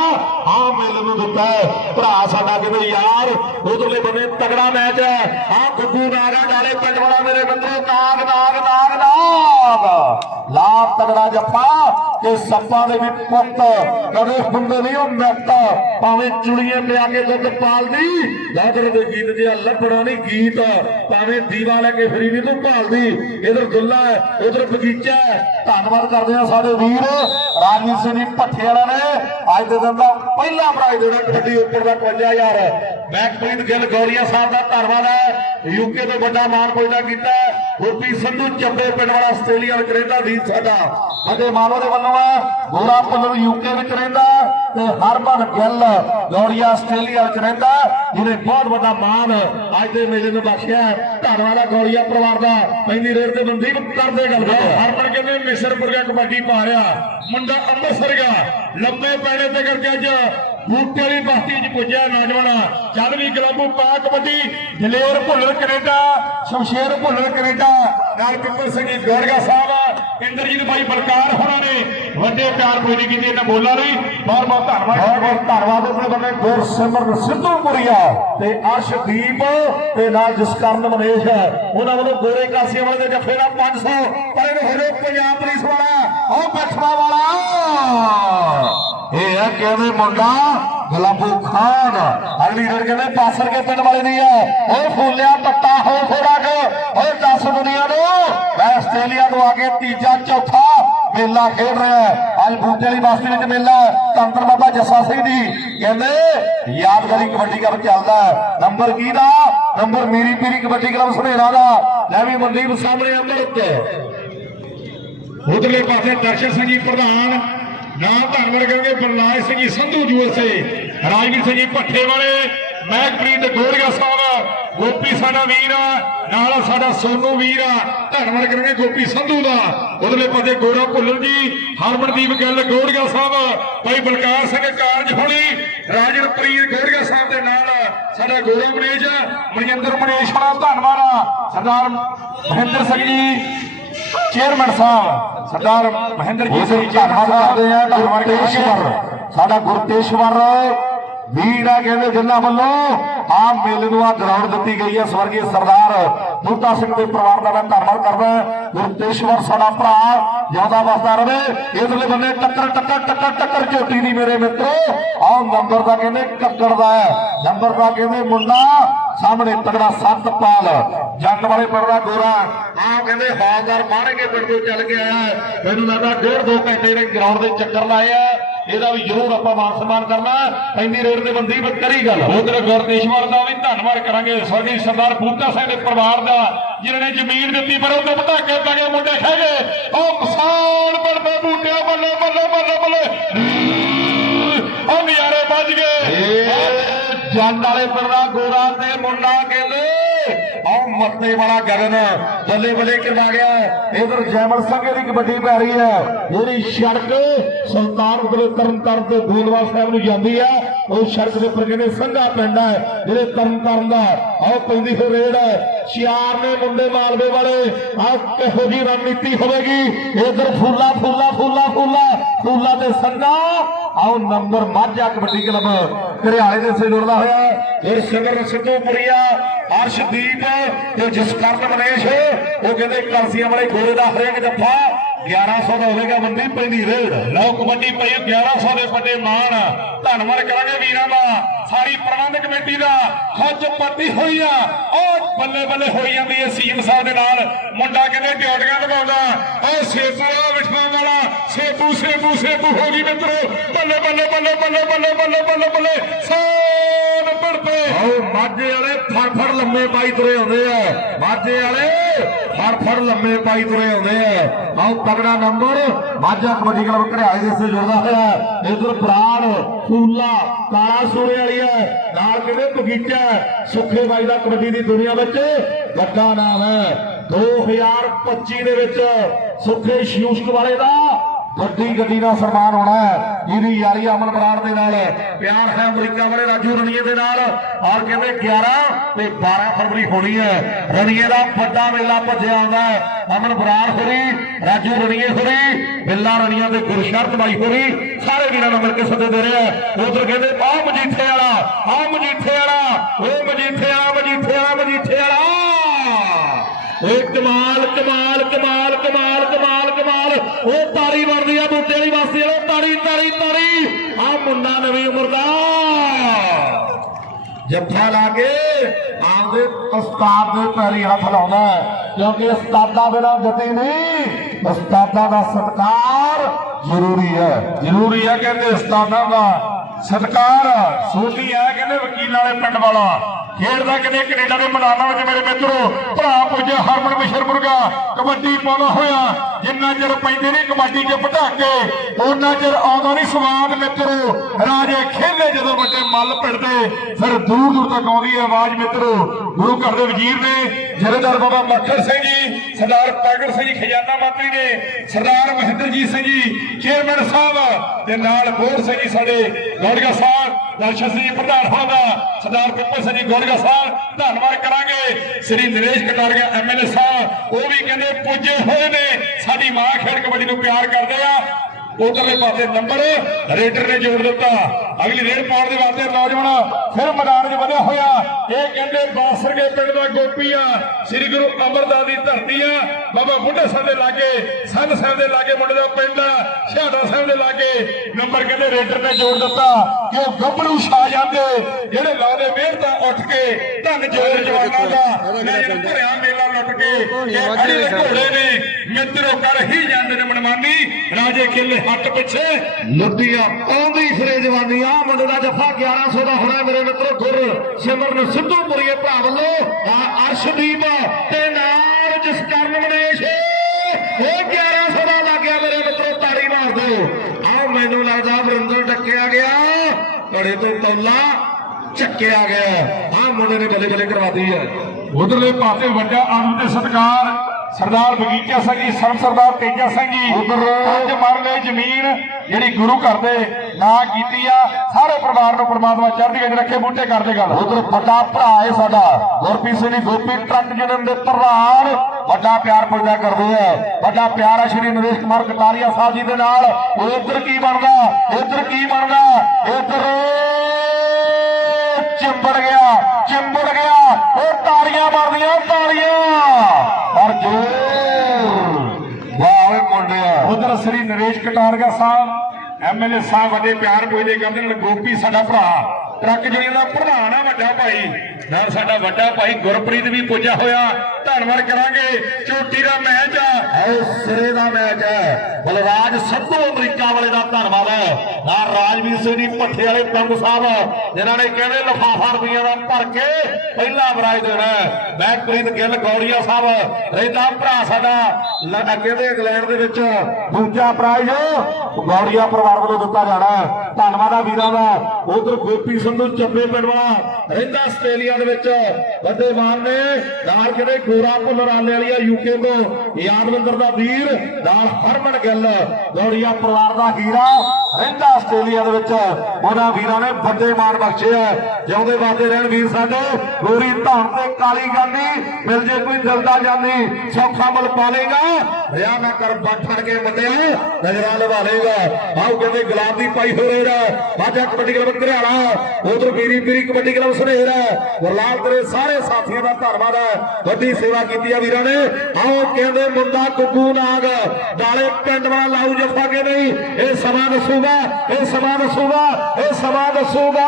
[SPEAKER 3] ਆ ਮੇਲੇ ਨੂੰ ਦਿੱਤਾ ਹੈ। ਭਰਾ ਸਾਡਾ ਕਹਿੰਦੇ ਯਾਰ, ਉਧਰਲੇ ਬੰਨੇ ਤਗੜਾ ਮੈਚ ਹੈ। ਆ ਗੁੱਗੂ ਨਾਗਾ ਡਾਲੇ ਪਿੰਡ ਵਾਲਾ ਮੇਰੇ ਬੰਦੇ ਨਾਗ ਨਾਗ ਨਾਗ ਨਾਗ। ਲਾ ਤਗੜਾ ਜੱਫਾ। ਕਿ ਸੱਪਾਂ ਦੇ ਵੀ ਪੁੱਤ। ਕਦੇ ਹੁੰਦੇ ਨਹੀਂ ਉਹ ਨੱਟ ਭਾਵੇਂ ਚੁੜੀਆਂ ਲਿਆ ਕੇ ਦੁੱਧ ਪਾਲਦੀ ਲਾਦਰ ਦੇ ਗੀਤ ਜਿਹਾ ਲੱਭਣਾ ਨਹੀਂ, ਗੀਤ ਭਾਵੇਂ ਦੀਵਾ ਲੈ ਕੇ ਫਰੀ ਨਹੀਂ ਤੂੰ ਭਾਲਦੀ। ਇਧਰ ਦੁੱਲਾ ਹੈ, ਉਧਰ ਬਗੀਚਾ ਹੈ। ਧੰਨਵਾਦ ਕਰਦੇ ਆ ਸਾਡੇ ਵੀਰ। ਰਾਜਵੀਰ ਸਿੰਘ ਜੀ ਭੱਠੇ ਵਾਲਿਆਂ ਨੇ। ਅੱਜ ਦੇ ਦਿਨ ਦਾ ਪਹਿਲਾ ਪ੍ਰਾਈਜ਼ ਦੇਣਾ ਕਬੱਡੀ ਉੱਪਰ ਦਾ 51000 ਮੈਕਪ੍ਰੀਤ ਗਿੱਲ ਗੌਰੀਆ ਸਾਹਿਬ ਦਾ ਧੰਨਵਾਦ ਹੈ। ਯੂਕੇ ਤੋਂ ਵੱਡਾ ਮਾਨ ਪੈਦਾ ਕੀਤਾ ਹੈ। ਗੁਰਪ੍ਰੀਤ ਸੰਧੂ ਚੱਬੇ ਪਿੰਡ ਵਾਲਾ ਆਸਟ੍ਰੇਲੀਆ ਵਿੱਚ ਰਹਿੰਦਾ ਵੀਰ ਸਾਡਾ। ਅਤੇ ਮਾਨੋ ਦੇ ਵੱਲੋਂ ਆ ਗੋਰਾ ਪੁੱਲਰ ਯੂਕੇ ਵਿੱਚ ਰਹਿੰਦਾ ਤੇ ਹਰਮਨ ਗਿੱਲ ਗੌਰੀਆ ਆਸਟ੍ਰੇਲੀਆ ਵਿੱਚ ਰਹਿੰਦਾ ਜਿਹਨੇ ਬਹੁਤ ਵੱਡਾ ਮਾਨ ਅੱਜ ਦੇ ਮੇਲੇ ਨੂੰ ਬਖਸ਼ਿਆ ਹੈ। ਧੰਨਵਾਦ ਹੈ ਗੌਰੀਆ ਪਰਿਵਾਰ ਦਾ ਪਹਿਲੀ ਰੇਡ ਤੇ ਬੰਦੀਪ ਕਰਦੇ ਗੱਲ
[SPEAKER 2] ਹਰਮਨ ਕਹਿੰਦੇ ਮਿਸਰਪੁਰ ਦਾ ਕਬੱਡੀ ਪਾ ਰਿਹਾ ਮੁੰਡਾ ਅੰਮ੍ਰਿਤਸਰ ਦਾ ਲੰਬੇ ਪੈਣੇ ਤੇ ਕਰਕੇ ਅੱਜ ਬੂਟੇ ਵਾਲੀ ਬਸਤੀ 'ਚ ਪੁੱਜਿਆ ਨੌਜਵਾਨ। ਚੱਲ ਵੀ ਗਲਾਬੂ ਪਾ ਕਬੱਡੀ ਦਲੇਰ ਭੁੱਲਰ ਕੈਨੇਡਾ, ਸ਼ਮਸ਼ੇਰ ਭੁੱਲਰ ਕੈਨੇਡਾ, ਨਾਲ ਪਿੱਪਲ ਸਿੰਘ ਜੀ ਸਾਹਿਬ, ਇੰਦਰਜੀਤ ਬਾਈ ਬਲਕਾਰ ਹੋਣਾ ਨੇ ਵੱਡੇ ਪਿਆਰ ਕੋਈ ਨਹੀਂ ਕੀਤੀ, ਇਹਨਾਂ ਬੋਲਾਂ ਲਈ। ਬਹੁਤ ਬਹੁਤ ਧੰਨਵਾਦ।
[SPEAKER 3] ਬਹੁਤ ਬਹੁਤ ਧੰਨਵਾਦ ਆਪਣੇ ਬੰਦੇ ਗੁਰਸਿਮਰਨ ਸਿੱਧੂਪੁਰੀਆ ਤੇ ਅਰਸ਼ਦੀਪ ਤੇ ਨਾਲ ਜਸਕਰਨ ਮਨੇਸ਼ ਉਹਨਾਂ ਵੱਲੋਂ ਗੋਰੇ ਕਾਸੀਆਂ ਵਾਲੇ ਦੇ ਜੱਫੇ ਦਾ 500 ਪਰ ਇਹਨੂੰ ਹੋਰੇ ਪੰਜਾਬ ਪੁਲਿਸ ਵਾਲਾ, ਉਹ ਪਛਵਾ ਵਾਲਾ। ਇਹ ਹੈ ਕਹਿੰਦੇ ਮੁੰਡਾ? ਗਲਾਬੂ ਖਾਨ। ਅਗਲੀ ਰੇਡ ਕਹਿੰਦੇ ਪਾਸਰ ਕੇ ਪਿੰਡ ਵਾਲੇ ਦੀ ਹੈ ਉਹ ਫੂਲਿਆ ਪੱਟਾ, ਹੋ ਥੋੜਾ ਕੁ। ਉਹ ਦੱਸ ਦੁਨੀਆ ਨੂੰ। ਮੈਂ ਆਸਟ੍ਰੇਲੀਆ ਤੋਂ ਆ ਕੇ ਤੀਜਾ, ਚੌਥਾ ਮੇਲਾ ਖੇਡ ਰਿਹਾ ਹੈ। ਅੱਜ ਬੂਟੇ ਵਾਲੀ ਬਸਤੀ ਵਿੱਚ ਮੇਲਾ ਤੰਤਰ ਬਾਬਾ ਜੱਸਾ ਸਿੰਘ ਜੀ ਕਹਿੰਦੇ, ਯਾਦਗਾਰੀ ਕਬੱਡੀ ਕੱਪ ਚੱਲਦਾ ਹੈ। ਨੰਬਰ ਕੀ ਦਾ? ਨੰਬਰ ਮੀਰੀ ਪੀਰੀ ਕਬੱਡੀ ਕਲੱਬ ਸੁਨੇਰਾ ਦਾ। ਲੈ ਵੀ ਮਨਦੀਪ ਸਾਹਮਣੇ ਅੰਦਰ ਉੱਤੇ।
[SPEAKER 2] ਉਧਰਲੇ ਪਾਸੇ ਦਰਸ਼ਨ ਸਿੰਘ ਜੀ ਪ੍ਰਧਾਨ ਨਾਲ ਧੰਨਵਾਦ ਕਰਾਂਗੇ ਬਰਨਾਜ ਸਿੰਘ ਜੀ, ਸੰਧੂ ਜੂਰ ਰਾਜਵੀਰ ਸਿੰਘ ਜੀ ਭੱਠੇ ਵਾਲੇ ਮਹਿਕਪ੍ਰੀਤ ਗੋੜੀਆ ਸਾਹਿਬ, ਗੋਪੀ ਸਾਡਾ ਵੀਰ ਆ, ਨਾਲ ਸਾਡਾ ਸੋਨੂ ਵੀਰ ਆ ਧੰਨਵਾਦ ਕਰਾਂਗੇ ਗੋਪੀ ਸੰਧੂ ਦਾ। ਉਧਰਲੇ ਪਾਸੇ ਗੋਰਾ ਭੁੱਲਰ ਜੀ, ਹਰਮਨਦੀਪ ਗਿੱਲ ਗੋੜੀਆ ਸਾਹਿਬ, ਭਾਈ ਬਲਕਾਰ ਸਿੰਘ ਕਾਰਜ ਹੋਣੀ ਰਾਜਨਪ੍ਰੀਤ ਗੋੜੀਆ ਸਾਹਿਬ ਦੇ ਨਾਲ ਸਾਡਾ ਗੋਰਾ ਮਨੇਸ਼ ਮਨਜਿੰਦਰ ਮਨੇਸ਼ ਵਾਲਾ ਧੰਨਵਾਦ ਆ। ਸਰਦਾਰ ਮਹਿੰਦਰ ਸਿੰਘ ਜੀ ਚੇਅਰਮੈਨ ਸਾਹਿਬ, ਸਰਦਾਰ ਮਹਿੰਦਰ ਸਿੰਘ
[SPEAKER 3] ਧੰਨਵਾਦ ਕਰਦੇ ਆ ਗੁਰਤੇਸ਼ਵਰ ਸਾਡਾ ਗੁਰਤੇਸ਼ਵਰ ਵੀਰ ਕਹਿੰਦੇ ਜਿੰਨਾ ਵੱਲੋਂ ਆ ਮੇਲੇ ਨੂੰ ਆ ਗਰਾਊਂਡ ਦਿੱਤੀ ਗਈ ਹੈ। ਸਵਰਗੀ ਸਰਦਾਰ ਬੂਟਾ ਸਿੰਘ ਦੇ ਪਰਿਵਾਰ ਦਾ ਮੈਂ ਧੰਨਵਾਦ ਕਰਦਾ ਗੁਰਤੇਸ਼ਵਰ ਸਾਡਾ ਭਰਾ ਜ਼ਿਆਦਾ ਵਸਦਾ ਰਵੇ ਇਧਰਲੇ ਬੰਨੇ ਟੱਕਰ ਟੱਕਰ ਟੱਕਰ ਟੱਕਰ ਝੋਟੀ ਦੀ ਮੇਰੇ ਮਿੱਤਰੋ। ਆਹ ਨੰਬਰ ਦਾ ਕਹਿੰਦੇ ਕੱਕੜ ਦਾ ਹੈ। ਨੰਬਰ ਦਾ ਕਹਿੰਦੇ ਮੁੰਡਾ ਸਾਹਮਣੇ ਤਗੜਾ ਸਤਪਾਲ ਜੱਟ ਵਾਲੇ ਪਿੰਡ ਦਾ ਗੋਰਾ। ਆਹ ਕਹਿੰਦੇ ਹੌਲਦਾਰ ਮਾਰੇਗੇ ਪਿੰਡ ਤੋਂ ਚੱਲ ਕੇ ਆਇਆ। ਮੈਨੂੰ ਲੱਗਦਾ ਡੇਢ ਦੋ ਘੰਟੇ ਦੇ ਗਰਾਊਂਡ ਦੇ ਚੱਕਰ ਲਾਏ ਆ। ਇਹਦਾ ਵੀ ਜ਼ਰੂਰ ਆਪਾਂ ਮਾਨ ਸਨਮਾਨ ਕਰਨਾ ਇੰਨੀ ਰੇਟ ਦੇ ਬੰਦੀ ਪਰ ਕਰੀ ਗੱਲ।
[SPEAKER 2] ਉਧਰ ਗੁਰਦੇਸ਼ਵਰ ਦਾ ਵੀ ਧੰਨਵਾਦ ਕਰਾਂਗੇ। ਸਵਰਗੀ ਸਰਦਾਰ ਬੂਟਾ ਸਿੰਘ ਦੇ ਪਰਿਵਾਰ ਦਾ ਜਿਨ੍ਹਾਂ ਨੇ ਜ਼ਮੀਨ ਦਿੱਤੀ ਪਰ ਉਹਦੇ ਪਟਾਕੇ ਪੈ ਗਏ ਮੁੰਡੇ ਖਹਿ ਗਏ। ਉਹ ਕਿਸਾਨ ਬਣਦੇ ਬੂਟਿਆਂ ਬੱਲੇ ਬੱਲੇ ਬੱਲੇ ਬੱਲੇ ਉਹ ਨਿਆਰੇ ਵੱਜ ਗਏ।
[SPEAKER 3] ਜੰਡ ਵਾਲੇ ਪਰਦਾ ਗੋਰਾ ਤੇ ਮੁੰਡਾ ਗਿੱਲ ਮੱਤੇ ਵਾਲਾ ਗਗਨ ਬੱਲੇ ਬੱਲੇ ਕਰਵਾ ਗਿਆ। ਇਧਰ ਜੈਮਲ ਸੰਘੇ ਦੀ ਕਬੱਡੀ ਪੈ ਰਹੀ ਹੈ। ਜਿਹੜੀ ਸੜਕ ਸੁਲਤਾਨਪੁਰ ਤਰਨਤਾਰਨ ਤੋਂ ਗੋਲਵਾ ਸਾਹਿਬ ਨੂੰ ਜਾਂਦੀ ਆ ਉਹ ਸੜਕ ਦੇ ਉੱਪਰ ਕਹਿੰਦੇ ਸੰਘਾ ਪਿੰਡ ਹੈ, ਜਿਹੜੇ ਤਰਨਤਾਰਨ ਦਾ। ਆਹ ਪੈਂਦੀ ਹੋ ਰੇਡ। ਹੈ ਸ਼ਿਆਰ ਨੇ ਮੁੰਡੇ ਮਾਲਵੇ ਵਾਲੇ। ਆਹ ਕਿਹੋ ਜੀ ਰਣਨੀਤੀ ਹੋਵੇਗੀ? ਇਧਰ ਫੁੱਲਾ ਫੁੱਲਾ ਫੁੱਲਾ ਫੁੱਲਾ। ਫੁੱਲਾ ਤੇ ਸੰਘਾ। ਆਓ ਨੰਬਰ ਮਾਝਾ ਕਬੱਡੀ ਕਲੱਬ। ਘਰਿਆਲੇ ਦੇ ਸੇ ਜੁੜਦਾ ਹੋਇਆ। ਗੁਰਸਿਮਰ ਸਿਮਰ ਸਿੱਧੂਪੁਰੀਆ ਅਰਸ਼ਦੀਪ ਤੇ ਜਸਕਰਨ ਮਨੇਸ਼, ਉਹ ਕਹਿੰਦੇ ਕਲਸੀਆਂ ਵਾਲੇ ਗੋਰੇ ਦਾ ਹਰੇਕ ਜੱਫਾ। 1100 ਦਾ ਹੋਵੇਗਾ ਮੰਡੀ ਪੈਂਦੀ ਰੇਡ।
[SPEAKER 2] ਲਓ ਕਬੱਡੀ ਪਈ 1100 ਦੇ ਵੱਡੇ ਮਾਣ। ਧੰਨਵਾਦ ਕਰਾਂਗੇ ਵੀਰਾਂ ਦਾ। ਸਾਰੀ ਪ੍ਰਬੰਧਕ ਕਮੇਟੀ ਦਾ ਖੱਜ ਪੱਤੀ ਹੋਈ ਆ। ਉਹ ਬੱਲੇ ਬੱਲੇ ਹੋਈ ਜਾਂਦੀ ਹੈ ਸੀਮ ਸਾਹਿਬ ਦੇ ਨਾਲ। ਮੁੰਡਾ ਕਹਿੰਦੇ ਡਿਊਟੀਆਂ ਨਿਭਾਉਂਦਾ ਉਹ ਸੇਬੂ ਆ ਵਿਠਾਂ ਵਾਲਾ। ਸੇਬੂ ਸੇਬੂ ਸੇਬੂ ਹੋ ਗਈ ਮਿੱਤਰੋ। ਬੱਲੇ ਬੱਲੇ ਬੱਲੇ ਬੱਲੇ ਬੱਲੇ ਬੱਲੇ ਬੱਲੇ ਬੱਲੇ। ਸੋਨ ਪੜਤੇ
[SPEAKER 3] ਆਓ, ਮਾਝੇ ਵਾਲੇ ਫੜ ਫੜ ਲੰਮੇ ਪਾਈ ਤੁਰੇ ਆਉਂਦੇ ਆ। ਮਾਝੇ ਵਾਲੇ ਫੜ ਫੜ ਲੰਮੇ ਪਾਈ ਤੁਰੇ ਆਉਂਦੇ ਆ। ਆਓ ਤਗੜਾ ਨੰਬਰ ਮਾਝਾ ਕਬੱਡੀ ਕਲੱਬ ਘਰਿਆਲੇ ਦੇ ਸੇ ਜੁੜਦਾ ਹੋਇਆ ਇਧਰ ਪ੍ਰਾਣ, ਫੂਲਾ, ਕਾਲਾ ਸੂਰੇ ਵਾਲੀ ਹੈ। ਨਾਲ ਕਿਵੇਂ ਬਗੀਚਾ ਸੁੱਖੇ ਬਾਈ ਦਾ ਕਬੱਡੀ ਦੀ ਦੁਨੀਆ ਵਿੱਚ ਵੱਡਾ ਨਾਮ ਹੈ। 2025 ਦੇ ਵਿੱਚ ਸੁੱਖੇ ਸ਼ਿਊਸ਼ਕ ਵਾਲੇ ਦਾ ਵੱਡੀ ਗੱਡੀ ਦਾ ਸਨਮਾਨ ਹੋਣਾ ਹੈ। ਜਿਹਦੀ ਯਾਰੀ ਅਮਨ ਬਰਾੜ ਦੇ ਨਾਲ, ਪਿਆਰ ਹੈ ਅਮਰੀਕਾ ਵਾਲੇ ਰਾਜੂ ਰਣੀਏ ਦੇ ਨਾਲ। ਔਰ ਕਹਿੰਦੇ 11 ਤੇ 12 ਫਰਵਰੀ ਹੋਣੀ ਹੈ। ਰਣੀਏ ਦਾ ਵੱਡਾ ਮੇਲਾ ਭੱਜਿਆ ਆਉਂਦਾ ਹੈ। ਅਮਨ ਬਰਾੜ ਹੋਰੀ, ਰਾਜੂ ਰਣੀਏ ਹੋਰੀ, ਬਿੱਲਾ ਰਣੀਆਂ ਤੇ ਗੁਰਸ਼ਰਤ ਬਾਈ ਹੋਰੀ, ਸਾਰੇ ਵੀਰਾਂ ਨੂੰ ਮਿਲ ਕੇ ਸੱਦੇ ਦੇ ਰਿਹਾ ਉਧਰ ਕਹਿੰਦੇ, ਆਹ ਮਜੀਠੇ ਵਾਲਾ, ਆਹ ਮਜੀਠੇ ਵਾਲਾ ਉਹ ਮਜੀਠੇ ਵਾਲਾ ਮਜੀਠੇ ਵਾਲਾ ਮਜੀਠੇ ਵਾਲਾ। ਓਏ ਕਮਾਲ ਕਮਾਲ ਕਮਾਲ ਕਮਾਲ ਕਮਾਲ। ਕਮਾਲ ਉਹ ਤਾੜੀ ਬਣਦੀ ਆ ਬੂਟੇ ਵਾਲੀ ਵਾਸੀ ਵਾਲੋ, ਤਾੜੀ ਤਾੜੀ ਤਾੜੀ। ਆ ਮੁੰਡਾ ਨਵੀਂ ਉਮਰ ਦਾ। ਜੱਫਾ ਲਾ ਕੇ ਆਪਦੇ ਉਸਤਾਦ ਦੇ ਪੈਰੀ ਹੱਥ ਲਾਉਂਦਾ ਹੈ, ਕਿਉਂਕਿ ਉਸਤਾਦਾਂ ਬਿਨਾਂ ਗਤੀ ਨਹੀਂ, ਉਸਤਾਦਾਂ ਦਾ ਸਤਿਕਾਰ ਜ਼ਰੂਰੀ ਹੈ।
[SPEAKER 2] ਜ਼ਰੂਰੀ ਹੈ ਕਹਿੰਦੇ ਉਸਤਾਦਾਂ ਦਾ ਸਤਕਾਰ। ਸੋਢੀ ਹੈ ਕਹਿੰਦੇ ਵਕੀਲ ਵਾਲੇ ਪਿੰਡ ਵਾਲਾ। ਖੇਡਦਾ ਕਹਿੰਦੇ ਕੈਨੇਡਾ ਦੇ ਮੈਦਾਨਾਂ ਵਿੱਚ ਮੇਰੇ ਮਿੱਤਰੋ, ਭਰਾ ਪੁੱਜੇ ਹਰਮਨ ਬਿਸ਼ਰਪੁਰਗਾ ਕਬੱਡੀ ਪਾਉਣਾ ਹੋਇਆ। ਜਿੰਨਾ ਚਿਰ ਪੈਂਦੇ ਨਹੀਂ ਕਬੱਡੀ ਚ ਪਟਾਕੇ ਉਹਨਾਂ ਚਿਰ ਆਉਂਦਾ ਨਹੀਂ ਸਵਾਦ ਮਿੱਤਰੋ। ਰਾਜੇ ਖੇਲੇ ਜਦੋਂ ਵੱਡੇ ਮੱਲ ਪਿੜਦੇ ਫਿਰ ਦੂਰ ਦੂਰ ਤੱਕ ਆਉਂਦੀ ਹੈ ਆਵਾਜ਼ ਮਿੱਤਰੋ। ਗੁਰੂ ਘਰ ਦੇ ਵਜ਼ੀਰ ਨੇ ਜਥੇਦਾਰ ਬਾਬਾ ਮੱਖਰ ਸਿੰਘ ਜੀ, ਸਰਦਾਰ ਪੈਗੜ ਸਿੰਘ ਜੀ, ਖਜ਼ਾਨਾ ਮੰਤਰੀ ਨੇ, ਸਰਦਾਰ ਮਹਿੰਦਰਜੀਤ ਸਿੰਘ ਜੀ, ਚੇਅਰਮੈਨ ਸਾਹਿਬ ਤੇ ਨਾਲ ਬੋਰ ਸਿੰਘ ਜੀ ਸਾਡੇ ਗੋੜਗਾ ਸਾਹਿਬ ਦਰਸ਼ਨ ਸਿੰਘ ਜੀ ਪ੍ਰਧਾਨ ਹੋਣ ਦਾ, ਸਰਦਾਰ ਪਿੱਪਲ ਸਿੰਘ ਜੀ ਗੋੜਗਾ ਸਾਹਿਬ, ਧੰਨਵਾਦ ਕਰਾਂਗੇ। ਸ੍ਰੀ ਨਰੇਸ਼ ਕਟਾਰੀਆ ਐਮਐਲਏ ਸਾਹਿਬ, ਉਹ ਵੀ ਕਹਿੰਦੇ ਪੁੱਜੇ ਹੋਏ ਨੇ। ਸਾਡੀ ਮਾਂ ਖੇਡ ਕਬੱਡੀ ਨੂੰ ਪਿਆਰ ਕਰਦੇ ਆ। ਉਧਰਲੇ ਪਾਸੇ ਨੰਬਰ ਰੇਡਰ ਨੇ ਜੋੜ ਦਿੱਤਾ। ਅਗਲੀ ਰੇਡ ਪਾਉਣ ਦੇ ਵਾਸਤੇ ਨੌਜਵਾਨ ਫਿਰ ਮੈਦਾਨ 'ਚ ਵਧਿਆ ਹੋਇਆ। ਇਹ ਕਹਿੰਦੇ ਬਾਸਰਗੇ ਪਿੰਡ ਦਾ ਗੋਪੀ ਆ। ਸ੍ਰੀ ਗੁਰੂ ਅਮਰਦਾਸ ਦੀ ਧਰਤੀ ਆ। ਬਾਬਾ ਬੁੱਢੇ ਸਾਹਿਬ ਦੇ ਲਾਗੇ, ਸੰਤ ਸਾਹਿਬ ਦੇ ਲਾਗੇ ਮੁੰਡੇ ਦਾ ਪਿੰਡ ਆ। ਸ਼ਹਾਦਾ ਸਾਹਿਬ ਦੇ ਲਾਗੇ ਨੰਬਰ ਕਹਿੰਦੇ ਰੇਡਰ ਨੇ ਜੋੜ ਦਿੱਤਾ ਕਿ ਉਹ ਗੱਭਰੂ ਛਾ ਜਾਂਦੇ ਜਿਹੜੇ ਲਾਉਂਦੇ ਮਿਹਰ ਤਾਂ ਉੱਠ ਕੇ ਧੰਨ ਜੋੜ ਜਵਾਨਾਂ ਦਾ ਲੈ ਭਰਿਆ ਮੇਲਾ ਲੁੱਟ ਕੇ। ਇਹ ਖੜੇ ਘੋੜੇ ਨੇ, ਮਿੱਤਰੋ ਕਰ ਹੀ ਜਾਂਦੇ ਨੇ ਮਨਮਾਨੀ। ਰਾਜੇ ਕਿੱਲੇ ਹੱਟ ਪਿੱਛੇ,
[SPEAKER 3] ਲੁੱਟੀਆਂ ਆਉਂਦੀ ਫਿਰੇ ਜਵਾਨੀ ਆ ਮੁੰਡੇ ਦਾ ਜੱਫਾ 1100 ਦਾ ਹੋਣਾ ਮੇਰੇ ਮਿੱਤਰੋ ਗੁਰ ਸਿਮਰਨ ਸਿੱਧੂਪੁਰੀਏ ਭਰਾ ਵੱਲੋਂ ਆ ਅਰਸ਼ਦੀਪ ਤੇ ਨਾਲ ਜਿਸ ਕਰਨ ਮਨੇਸ਼। ਇਹ 1100 ਦਾ ਲੱਗ ਗਿਆ ਮੇਰੇ ਮਿੱਤਰੋ, ਤਾੜੀ ਮਾਰ ਦਿਓ। ਆ ਮੈਨੂੰ ਲੱਗਦਾ ਵਰਿੰਦਰ ਟੱਕਿਆ ਗਿਆ। ਘੜੇ ਤੋਂ ਤੌਲਾ ਚੱਕਿਆ ਗਿਆ। ਆ ਮੁੰਡੇ ਨੇ ਬੱਲੇ ਕਰਵਾ ਕਰਵਾਤੀ ਹੈ।
[SPEAKER 2] ਉਧਰਲੇ ਪਾਸੇ ਵੱਡਾ ਆਨੰਦ ਤੇ ਸਤਕਾਰ। ਸਰਦਾਰ ਬਗੀਚਾ ਸਿੰਘ ਜੀ ਸਰਬ ਸਰਦਾਰ ਤੇਜਾ ਸਿੰਘ ਜੀ। ਪੰਜ ਮਰਲੇ ਜ਼ਮੀਨ ਜਿਹੜੀ ਗੁਰੂ ਘਰ ਦੇ ਨਾਂ ਕੀਤੀ ਆ ਸਾਰੇ ਪਰਿਵਾਰ ਨੂੰ ਪ੍ਰਮਾਤਮਾ ਚੜ੍ਹਦੀ ਕਲਾ ਰੱਖੇ ਬੂਟੇ ਕਰਦੇ ਗੱਲ।
[SPEAKER 3] ਉਧਰ ਵੱਡਾ ਭਰਾ ਹੈ ਸਾਡਾ ਗੁਰਪ੍ਰੀਤ ਸਿੰਘ ਜੀ ਗੋਪੀ ਟਰੱਕ ਜਨਮ ਦੇ ਪ੍ਰਧਾਨ ਵੱਡਾ ਪਿਆਰ ਪੁੱਜਦਾ ਕਰਦੇ ਆ। ਵੱਡਾ ਪਿਆਰ ਹੈ ਸ਼੍ਰੀ ਨਰੇਸ਼ ਕੁਮਾਰ ਕਟਾਰੀਆ ਸਾਹਿਬ ਜੀ ਦੇ ਨਾਲ। ਉਧਰ ਕੀ ਬਣਦਾ? ਉਧਰ ਕੀ ਬਣਦਾ? ਉਧਰ
[SPEAKER 2] ਚਿੰਬੜ ਗਿਆ ਚਿੰਬੜ ਗਿਆ। ਉਹ ਤਾੜੀਆਂ ਮਾਰਦੀਆਂ, ਤਾੜੀਆਂ। ਔਰ ਜੋਰ। ਵਾਹ ਓਏ ਮੁੰਡਿਆ ਉਧਰ ਸ੍ਰੀ ਨਰੇਸ਼ ਕਟਾਰਗਾ ਸਾਹਿਬ ਐਮਐਲਏ ਸਾਹਿਬ ਵੱਡੇ ਪਿਆਰ ਪੁੱਜਦੇ ਕਰਦੇ ਨਾਲ ਗੋਪੀ ਸਾਡਾ ਭਰਾ। ਟਰੱਕ ਯੂਨੀਅਨ ਦਾ ਪ੍ਰਧਾਨ ਆ ਵੱਡਾ ਭਾਈ। ਨਾਲ ਸਾਡਾ ਵੱਡਾ ਭਾਈ ਗੁਰਪ੍ਰੀਤ ਵੀ ਪੁੱਜਿਆ ਹੋਇਆ। ਧੰਨਵਾਦ ਕਰਾਂਗੇ। ਚੋਟੀ ਦਾ ਮੈਚ ਆ।
[SPEAKER 3] ਐ ਸਿਰੇ ਦਾ ਮੈਚ ਹੈ ਬਲਰਾਜ ਸੱਧੂ ਅਮਰੀਕਾ ਵਾਲੇ ਦਾ ਧੰਨਵਾਦ ਹੈ ਨਾਲ ਰਾਜਵੀਰ ਸਿੰਘ ਜੀ ਭੱਠੇ ਵਾਲੇ ਪੰਗ ਸਾਹਿਬ ਜਿਨ੍ਹਾਂ ਨੇ ਕਹਿੰਦੇ ਲਫਾਫਾ ਰੁਪਈਆ ਦਾ ਭਰ ਕੇ ਪਹਿਲਾ ਪ੍ਰਾਈਜ਼ ਦੇਣਾ ਹੈ। ਮਹਿਕਪ੍ਰੀਤ ਗਿੱਲ ਗੌੜੀਆ ਸਾਹਿਬ, ਰਹਿੰਦਾ ਭਰਾ ਸਾਡਾ। ਕਹਿੰਦੇ ਇੰਗਲੈਂਡ ਦੇ ਵਿੱਚ ਦੂਜਾ ਪ੍ਰਾਈਜ਼ ਗੌੜੀਆ ਪਰਿਵਾਰ ਵੱਲੋਂ ਦਿੱਤਾ ਜਾਣਾ ਧੰਨਵਾਦ ਆ ਵੀਰਾਂ ਦਾ। ਉਧਰ ਗੋਪੀ ਸੰਧੂ ਚੱਬੇ ਪਿੰਡ ਰਹਿੰਦਾ ਆਸਟ੍ਰੇਲੀਆ ਦੇ ਵਿੱਚ। ਵੱਡੇ ਮਾਨ ਨੇ ਨਾਲ ਕਹਿੰਦੇ ਗੋਰਾ ਭੁੱਲਰ ਵਾਲੀਆ ਯੂਕੇ ਤੋਂ। ਯਾਦਵਿੰਦਰ ਦਾ ਵੀਰ, ਨਾਲ ਹਰਮਨ ਗਿੱਲ, ਗੌੜੀਆ ਪਰਿਵਾਰ ਦਾ ਹੀਰਾ, ਰਹਿੰਦਾ ਆਸਟ੍ਰੇਲੀਆ ਦੇ ਵਿੱਚ। ਉਹਨਾਂ ਵੀਰਾਂ ਨੇ ਵੱਡੇ ਮਾਣ ਬਖਸ਼ੇ ਜਿਉਂਦੇ ਵਾਦੇ ਰਹਿਣ ਵੀਰ ਸਾਡੇ, ਗੋਰੀ ਧੌਣ ਤੇ ਕਾਲੀ ਗਾਨੀ ਮਿਲ ਜੇ ਕੋਈ ਦਿਲਦਾ ਜਾਂਦੀ ਸੌਖਾ ਮਲ ਪਾ ਲੇਗਾ ਰਿਆ ਨਾ ਕਰ ਬੱਠਣ ਕੇ ਮੁੰਡਿਆ ਨਜ਼ਰਾਂ ਲਵਾ ਲੇਗਾ ਆਓ ਕਹਿੰਦੇ ਗੁਲਾਬ ਦੀ ਪਾਈ ਹੋ ਰਿਹਾ ਬਾਜਾ ਕਬੱਡੀ ਕਲੱਬ ਘਰਿਆਲਾ ਉਧਰ ਪੀਰੀ ਪੀਰੀ ਕਬੱਡੀ ਕਲੱਬ ਸੁਨੇਰ ਗੁਰਲਾਲ ਤੇਰੇ ਸਾਰੇ ਸਾਥੀਆਂ ਦਾ ਧੰਨਵਾਦ ਹੈ। ਵੱਡੀ ਸੇਵਾ ਕੀਤੀ ਆ ਵੀਰਾਂ ਨੇ। ਆਓ ਕਹਿੰਦੇ ਮੁੰਡਾ ਕੁੱਕੂ ਨਾਗ। ਡਾਲੇ ਪਿੰਡ ਵਾਲਾ ਲਾਊ ਜੱਫਾ ਕੇ ਨਹੀਂ? ਇਹ ਸਮਾਂ ਦੱਸੂਗਾ। ਇਹ ਸਮਾਂ ਦੱਸੂਗਾ। ਇਹ ਸਮਾਂ ਦੱਸੂਗਾ।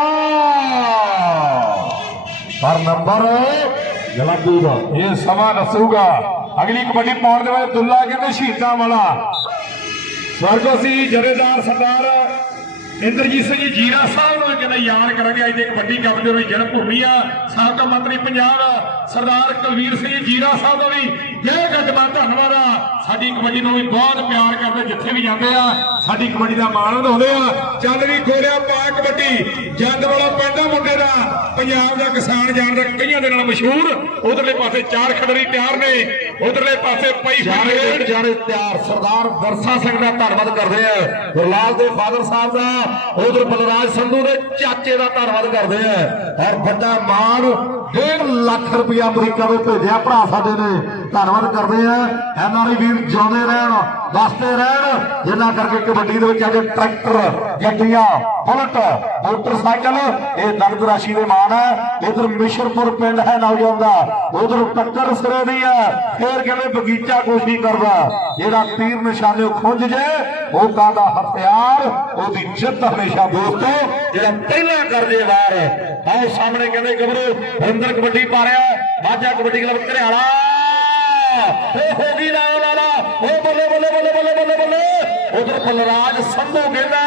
[SPEAKER 3] ਪਰ ਨੰਬਰ ਜਲਾਬੀ ਦਾ।
[SPEAKER 2] ਇਹ ਸਮਾਂ ਦੱਸੂਗਾ। ਅਗਲੀ ਕਬੱਡੀ ਪਾਉਣ ਦੇ ਵਿੱਚ ਦੁੱਲਾ ਕਹਿੰਦੇ ਸ਼ਹੀਦਾਂ ਵਾਲਾ। ਸਵਰਗਵਾਸੀ ਜਥੇਦਾਰ ਸਰਦਾਰ ਇੰਦਰਜੀਤ ਸਿੰਘ ਜੀ ਜੀਰਾ ਸਾਹਿਬ ਨੂੰ ਕਹਿੰਦੇ ਯਾਦ ਕਰਾਂਗੇ ਅੱਜ ਦੇ ਕਬੱਡੀ ਕੱਪ ਦੇ ਵਿੱਚ ਜਨਮ ਭੂਮੀ ਆ ਸਾਬਕਾ ਮੰਤਰੀ ਪੰਜਾਬ ਸਰਦਾਰ ਕੁਲਵੀਰ ਸਿੰਘ ਜੀਰਾ ਸਾਹਿਬ ਦਾ ਵੀ ਜੈ ਗੱਜਬਾ ਧੰਨਵਾਦ ਆ। ਸਾਡੀ ਕਬੱਡੀ ਨੂੰ ਵੀ ਬਹੁਤ ਪਿਆਰ ਕਰਦੇ ਜਿੱਥੇ ਵੀ ਜਾਂਦੇ ਆ ਸਾਡੀ ਕਬੱਡੀ ਦਾ ਮਾਣ ਵਧਾਉਂਦੇ ਆ। ਚੱਲ ਵੀ ਖੋਲਿਆ ਪਾ ਕਬੱਡੀ ਜੰਦ ਵਾਲਾ ਪਿੰਡਾ ਮੁੰਡੇ ਦਾ। ਪੰਜਾਬ ਦਾ ਕਿਸਾਨ ਜਾਣਦਾ ਕਈਆਂ ਦੇ ਨਾਲ ਮਸ਼ਹੂਰ ਉਧਰਲੇ ਪਾਸੇ ਚਾਰ ਖਿਡਾਰੀ ਤਿਆਰ ਨੇ ਉਧਰਲੇ ਪਾਸੇ ਪਈ ਫਰੇਡ
[SPEAKER 3] ਜਾਰੇ ਤਿਆਰ ਸਰਦਾਰ ਵਰਸਾ ਸਿੰਘ ਦਾ ਧੰਨਵਾਦ ਕਰਦੇ ਆ। ਗੁਰਲਾਲ ਦੇ ਫਾਦਰ ਸਾਹਿਬ ਦਾ ਉਧਰ ਬਲਰਾਜ ਸੰਧੂ ਦੇ ਚਾਚੇ ਦਾ ਧੰਨਵਾਦ ਕਰਦੇ ਆ। ਔਰ ਵੱਡਾ ਮਾਣ 1.5 ਲੱਖ ਰੁਪਇਆ ਅਮਰੀਕਾ ਤੋਂ ਭੇਜਿਆ ਭਰਾ ਸਾਡੇ ਨੇ। ਧੰਨਵਾਦ ਕਰਦੇ ਆ। ਐਨਆਰਆਈ ਵੀਰ ਜਿਉਂਦੇ ਰਹਿਣ ਵਸਦੇ ਰਹਿਣ। ਜਿੰਨਾ ਕਰਕੇ ਕਬੱਡੀ ਦੇ ਵਿੱਚ ਅੱਜ ਟਰੈਕਟਰ, ਗੱਡੀਆਂ, ਬੁਲਟ, ਮੋਟਰਸਾਈਕਲ, ਇਹ ਨਗਦ ਰਾਸ਼ੀ ਦੇ ਮਾਣ ਹੈ ਇਧਰ ਮਿਸ਼ਰਪੁਰ ਪਿੰਡ ਹੈ ਨੌਜਵਾਨ ਦਾ। ਉਧਰ ਟੱਕਰ ਸਿਰੇ ਦੀ ਹੈ ਫੇਰ ਕਹਿੰਦੇ ਬਗੀਚਾ ਕੁਛ ਨਹੀਂ ਕਰਦਾ? ਜਿਹੜਾ ਤੀਰ ਨਿਸ਼ਾਨੇ ਖੁੰਝ ਜੇ, ਉਹ ਕਾਦਾ ਹਥਿਆਰ? ਉਹਦੀ ਜਿੱਤ ਹਮੇਸ਼ਾ ਦੋਸਤੋ, ਜਿਹੜਾ ਪਹਿਲਾਂ ਕਰਦੇ ਵਾਰ ਆਓ ਸਾਹਮਣੇ ਕਹਿੰਦੇ, ਗੱਭਰੂ ਹਰਿੰਦਰ ਕਬੱਡੀ ਪਾ ਰਿਹਾ ਮਾਝਾ ਕਬੱਡੀ ਕਲੱਬ ਘਰਿਆਲਾ। ਉਹ ਹੋ ਗਈ ਨਾ ਲਾਲਾ ਉਹ ਬੱਲੇ ਬੱਲੇ ਬੱਲੇ ਬੱਲੇ ਬੱਲੇ ਬੱਲੇ। ਉਧਰ ਬਲਰਾਜ ਸੰਧੂ ਕਹਿੰਦਾ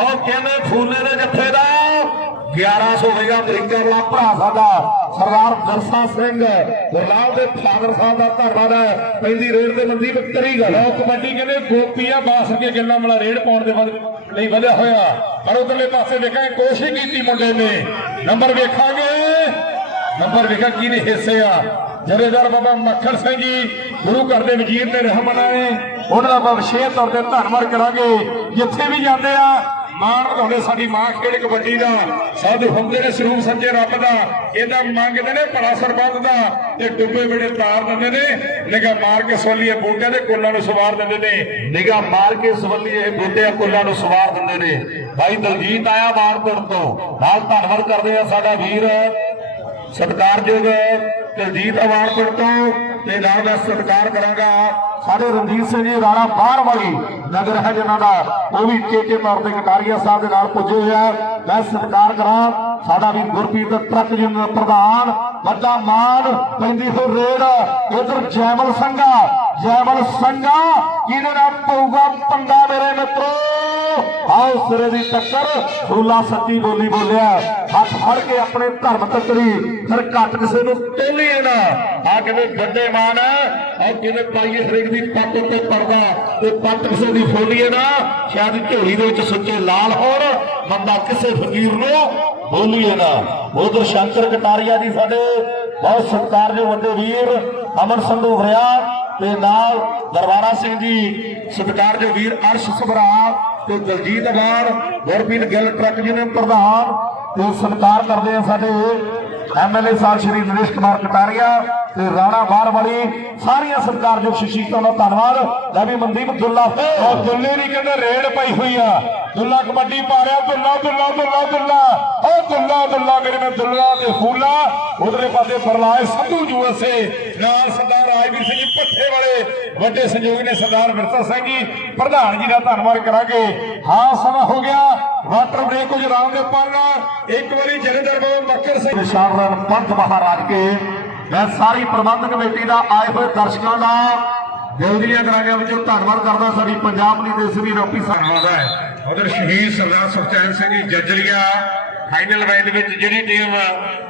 [SPEAKER 3] ਉਹ ਕਹਿੰਦੇ ਫੂਲੇ ਦੇ ਜੱਥੇ ਦਾ? 1100 ਹੋਵੇਗਾ ਅਮਰੀਕਾ ਵਾਲਾ ਭਰਾ ਸਾਡਾ, ਸਰਦਾਰ ਦਰਸਾ ਸਿੰਘ। ਗੁਰਲਾਲ ਦੇ ਫਾਦਰ ਸਾਹਿਬ ਦਾ ਧੰਨਵਾਦ ਹੈ। ਪੈਂਦੀ ਰੇਡ ਤੇ ਮਨਦੀਪ ਕਰੀ ਗੱਲ
[SPEAKER 2] ਉਹ ਕਬੱਡੀ ਕਹਿੰਦੇ ਗੋਪੀਆ ਬਾਸ ਕੇ ਗੱਲਾਂ ਵਾਲਾ ਰੇਡ ਪਾਉਣ ਦੇ ਵੱਲ- ਲਈ ਵਧਿਆ ਹੋਇਆ। ਪਰ ਉਧਰਲੇ ਪਾਸੇ ਵੇਖਾਂਗੇ ਕੋਸ਼ਿਸ਼ ਕੀਤੀ ਮੁੰਡੇ ਨੇ। ਨੰਬਰ ਵੇਖਾਂਗੇ। ਨੰਬਰ ਵੇਖਾ ਕੀ ਹਿੱਸੇ ਆ। ਜਥੇਦਾਰ ਬਾਬਾ ਮੱਖਣ ਸਿੰਘ ਜੀ ਗੁਰੂ ਘਰ ਦੇ ਵਜ਼ੀਰ ਨੇ ਰਹਿਮਤ ਨੇ। ਉਹਨਾਂ ਦਾ ਆਪਾਂ ਵਿਸ਼ੇਸ਼ ਤੌਰ ਤੇ ਧੰਨਵਾਦ ਕਰਾਂਗੇ। ਜਿੱਥੇ ਵੀ ਜਾਂਦੇ ਆ, ਮਾਣ ਵਧਾਉਂਦੇ ਸਾਡੀ ਮਾਂ ਖੇਡ ਕਬੱਡੀ ਦਾ, ਸਾਧੂ ਹੁੰਦੇ ਨੇ, ਸਰੂਪ ਸੱਚੇ ਰੱਬ ਦਾ। ਇਹਦਾ ਮੰਗਦੇ ਨੇ ਭਲਾ ਸਰਬੱਤ ਦਾ। ਤੇ ਡੁੱਬੇ ਵੇੜੇ ਤਾਰ ਦਿੰਦੇ ਨੇ। ਨਿਗਾ ਮਾਰ ਕੇ ਸੋਲੀਏ ਬੂਟਿਆਂ ਦੇ ਕੋਲਾਂ ਨੂੰ ਸਵਾਰ ਦਿੰਦੇ ਨੇ।
[SPEAKER 3] ਨਿਗਾ ਮਾਰ ਕੇ ਸਵੱਲੀ ਇਹ ਕੋਲਾਂ ਨੂੰ ਸਵਾਰ ਦਿੰਦੇ ਨੇ। ਭਾਈ ਦਲਜੀਤ ਆਇਆ ਮਾਨਪੁਰ ਤੋਂ। ਨਾਲ ਧੰਨਵਾਦ ਕਰਦੇ ਆ ਸਾਡਾ ਵੀਰ ਸਤਿਕਾਰਯੋਗ ਦਲਜੀਤ ਅਵਾਨਪੁਰ ਤੋਂ ਤੇ ਨਾਲ ਮੈਂ ਸਤਿਕਾਰ ਕਰਾਂਗਾ। ਸਾਡੇ ਰਣਜੀਤ ਸਿੰਘ ਜੀ ਰਾਣਾ ਬਾਹਰ ਵਾਲੀ ਨਗਰ ਹੈ ਜਿਨ੍ਹਾਂ ਦਾ, ਉਹ ਵੀ ਚੇਚੇ ਤੌਰ ਤੇ ਕਟਾਰੀਆ ਸਾਹਿਬ ਦੇ ਨਾਲ ਪੁੱਜੇ ਹੋਇਆ ਮੈਂ ਸਤਿਕਾਰ ਕਰਾਂ, ਸਾਡਾ ਵੀ ਗੁਰਪ੍ਰੀਤ ਟਰੱਕ ਯੂਨੀਅਨ ਦਾ ਪ੍ਰਧਾਨ, ਵੱਡਾ ਮਾਨ, ਪੈਂਦੀ ਹੋਈ ਰੇਡ, ਇਧਰ ਜੈਮਲ ਸੰਘਾ ਜੈਮਲ ਸੰਘਾ, ਕਿਹਦੇ ਨਾਲ ਪਊਗਾ ਪੰਗਾ ਮੇਰੇ ਮਿੱਤਰੋ? ਆਓ ਸਿਰੇ ਦੀ ਟੱਕਰ, ਰੂਲਾ ਸੱਚੀ ਬੋਲੀ ਬੋਲਿਆ। ਹੱਥ ਫੜ ਕੇ ਆਪਣੇ ਧਰਮ ਤੱਕਰੀ, ਫਿਰ ਘੱਟ ਕਿਸੇ ਨੂੰ ਟੋਲੀਏ ਨਾ ਆ ਕਿਵੇਂ ਵੱਡੇ ਮਾਨ ਆ ਕਿਵੇਂ ਪਾਈਏ ਹਰੇਕ ਦੀ ਪੱਟ ਉੱਤੇ ਪੜਦਾ ਤੇ ਪੱਟ ਕਿਸੇ ਦੀ ਫੋਲੀਏ ਨਾ, ਸ਼ਾਇਦ ਝੋਲੀ ਦੇ ਵਿੱਚ ਸੁੱਚੇ ਲਾਲ ਹੋਣ, ਬੰਦਾ ਕਿਸੇ ਫਕੀਰ ਨੂੰ ਬੋਲੀਏ ਨਾ। ਉਧਰ ਸ਼ੰਕਰ ਕਟਾਰੀਆ ਜੀ ਸਾਡੇ ਬਹੁਤ ਸਤਿਕਾਰਯੋਗ ਵੱਡੇ ਵੀਰ ਅਮਨ ਸੰਧੂ ਵਰਿਆ ਤੇ ਨਾਲ ਦਰਬਾਰਾ ਸਿੰਘ ਜੀ ਸਤਿਕਾਰਯੋਗ ਵੀਰ ਅਰਸ਼ ਸਭਰਾ ਤੇ ਦਲਜੀਤ ਅਗਾਰ, ਗੁਰਪ੍ਰੀਤ ਗਿੱਲ ਟਰੱਕ ਯੂਨੀਅਨ ਪ੍ਰਧਾਨ ਤੇ ਸਤਿਕਾਰ ਕਰਦੇ ਆ ਸਾਡੇ ਐਮਐਲਏ ਸਾਹਿਬ ਸ਼੍ਰੀ ਨਰੇਸ਼ ਕੁਮਾਰ ਕਟਾਰੀਆ। ਤੇ ਰਾਣਾ ਬਾਹਰ ਵਾਲੀ ਸਾਰੀਆਂ ਸਰਕਾਰਯੋਗ ਸ਼ਖਸੀਅਤਾਂ ਦਾ ਧੰਨਵਾਦ। ਲੈ ਵੀ ਮਨਦੀਪ ਦੁੱਲਾ
[SPEAKER 4] ਉਹ ਦੁੱਲੇ ਦੀ ਕਹਿੰਦੇ ਰੇਡ ਪਈ ਹੋਈ ਆ। ਦੁੱਲਾ ਕਬੱਡੀ ਪਾ ਰਿਹਾ ਦੁੱਲਾ ਦੁੱਲਾ ਦੁੱਲਾ ਦੁੱਲਾ। ਉਹ ਦੁੱਲਾ ਦੁੱਲਾ ਮੇਰੇ ਨਾਲ ਦੁੱਲਾ ਤੇ ਫੂਲਾ। ਉਧਰੇ ਪਾਸੇ ਫਰਲਾਏ ਸੰਧੂ ਯੂਐਸਏ ਨਾਲ ਸਰਦਾਰ ਰਾਜਵੀਰ ਸਿੰਘ ਪੱਠੇ ਵਾਲੇ। ਵੱਡੇ ਸੰਯੋਗ ਨੇ ਸਰਦਾਰ ਵਿਰਸਾ ਸਿੰਘ ਜੀ ਪ੍ਰਧਾਨ ਜੀ ਦਾ ਧੰਨਵਾਦ ਕਰਾਂਗੇ। ਹਾਂ ਸਮਾਂ ਹੋ ਗਿਆ। ਵਾਟਰ ਬ੍ਰੇਕ ਕੁਝ ਆਰਾਮ ਦੇ ਪਰ ਇੱਕ ਵਾਰੀ ਜਗਦਰ ਬਾਬਾ ਮੱਕਰ ਸਿੰਘ।
[SPEAKER 3] ਨਿਸ਼ਾਨਰਨ ਪੰਥ ਮਹਾਰਾਜ ਕੇ ਮੈਂ ਸਾਰੀ ਪ੍ਰਬੰਧਕ ਕਮੇਟੀ ਦਾ ਆਏ ਹੋਏ ਦਰਸ਼ਕਾਂ ਦਾ ਦਿਲ ਦੀਆਂ ਕਰਾਂਗੇ ਵਿੱਚੋਂ ਧੰਨਵਾਦ ਕਰਦਾ, ਸਾਡੀ ਪੰਜਾਬ ਲਈ ਦੇ ਸ੍ਰੀ ਰੋਪੀ ਸਾਹਿਬ
[SPEAKER 4] ਹੈ। ਉਧਰ ਸ਼ਹੀਦ ਸਰਦਾਰ ਸੁਖਚੈਨ ਸਿੰਘ ਜੀ ਜੱਜਲੀਆ ਫਾਈਨਲ ਮੈਚ ਵਿੱਚ ਜਿਹੜੀ ਟੀਮ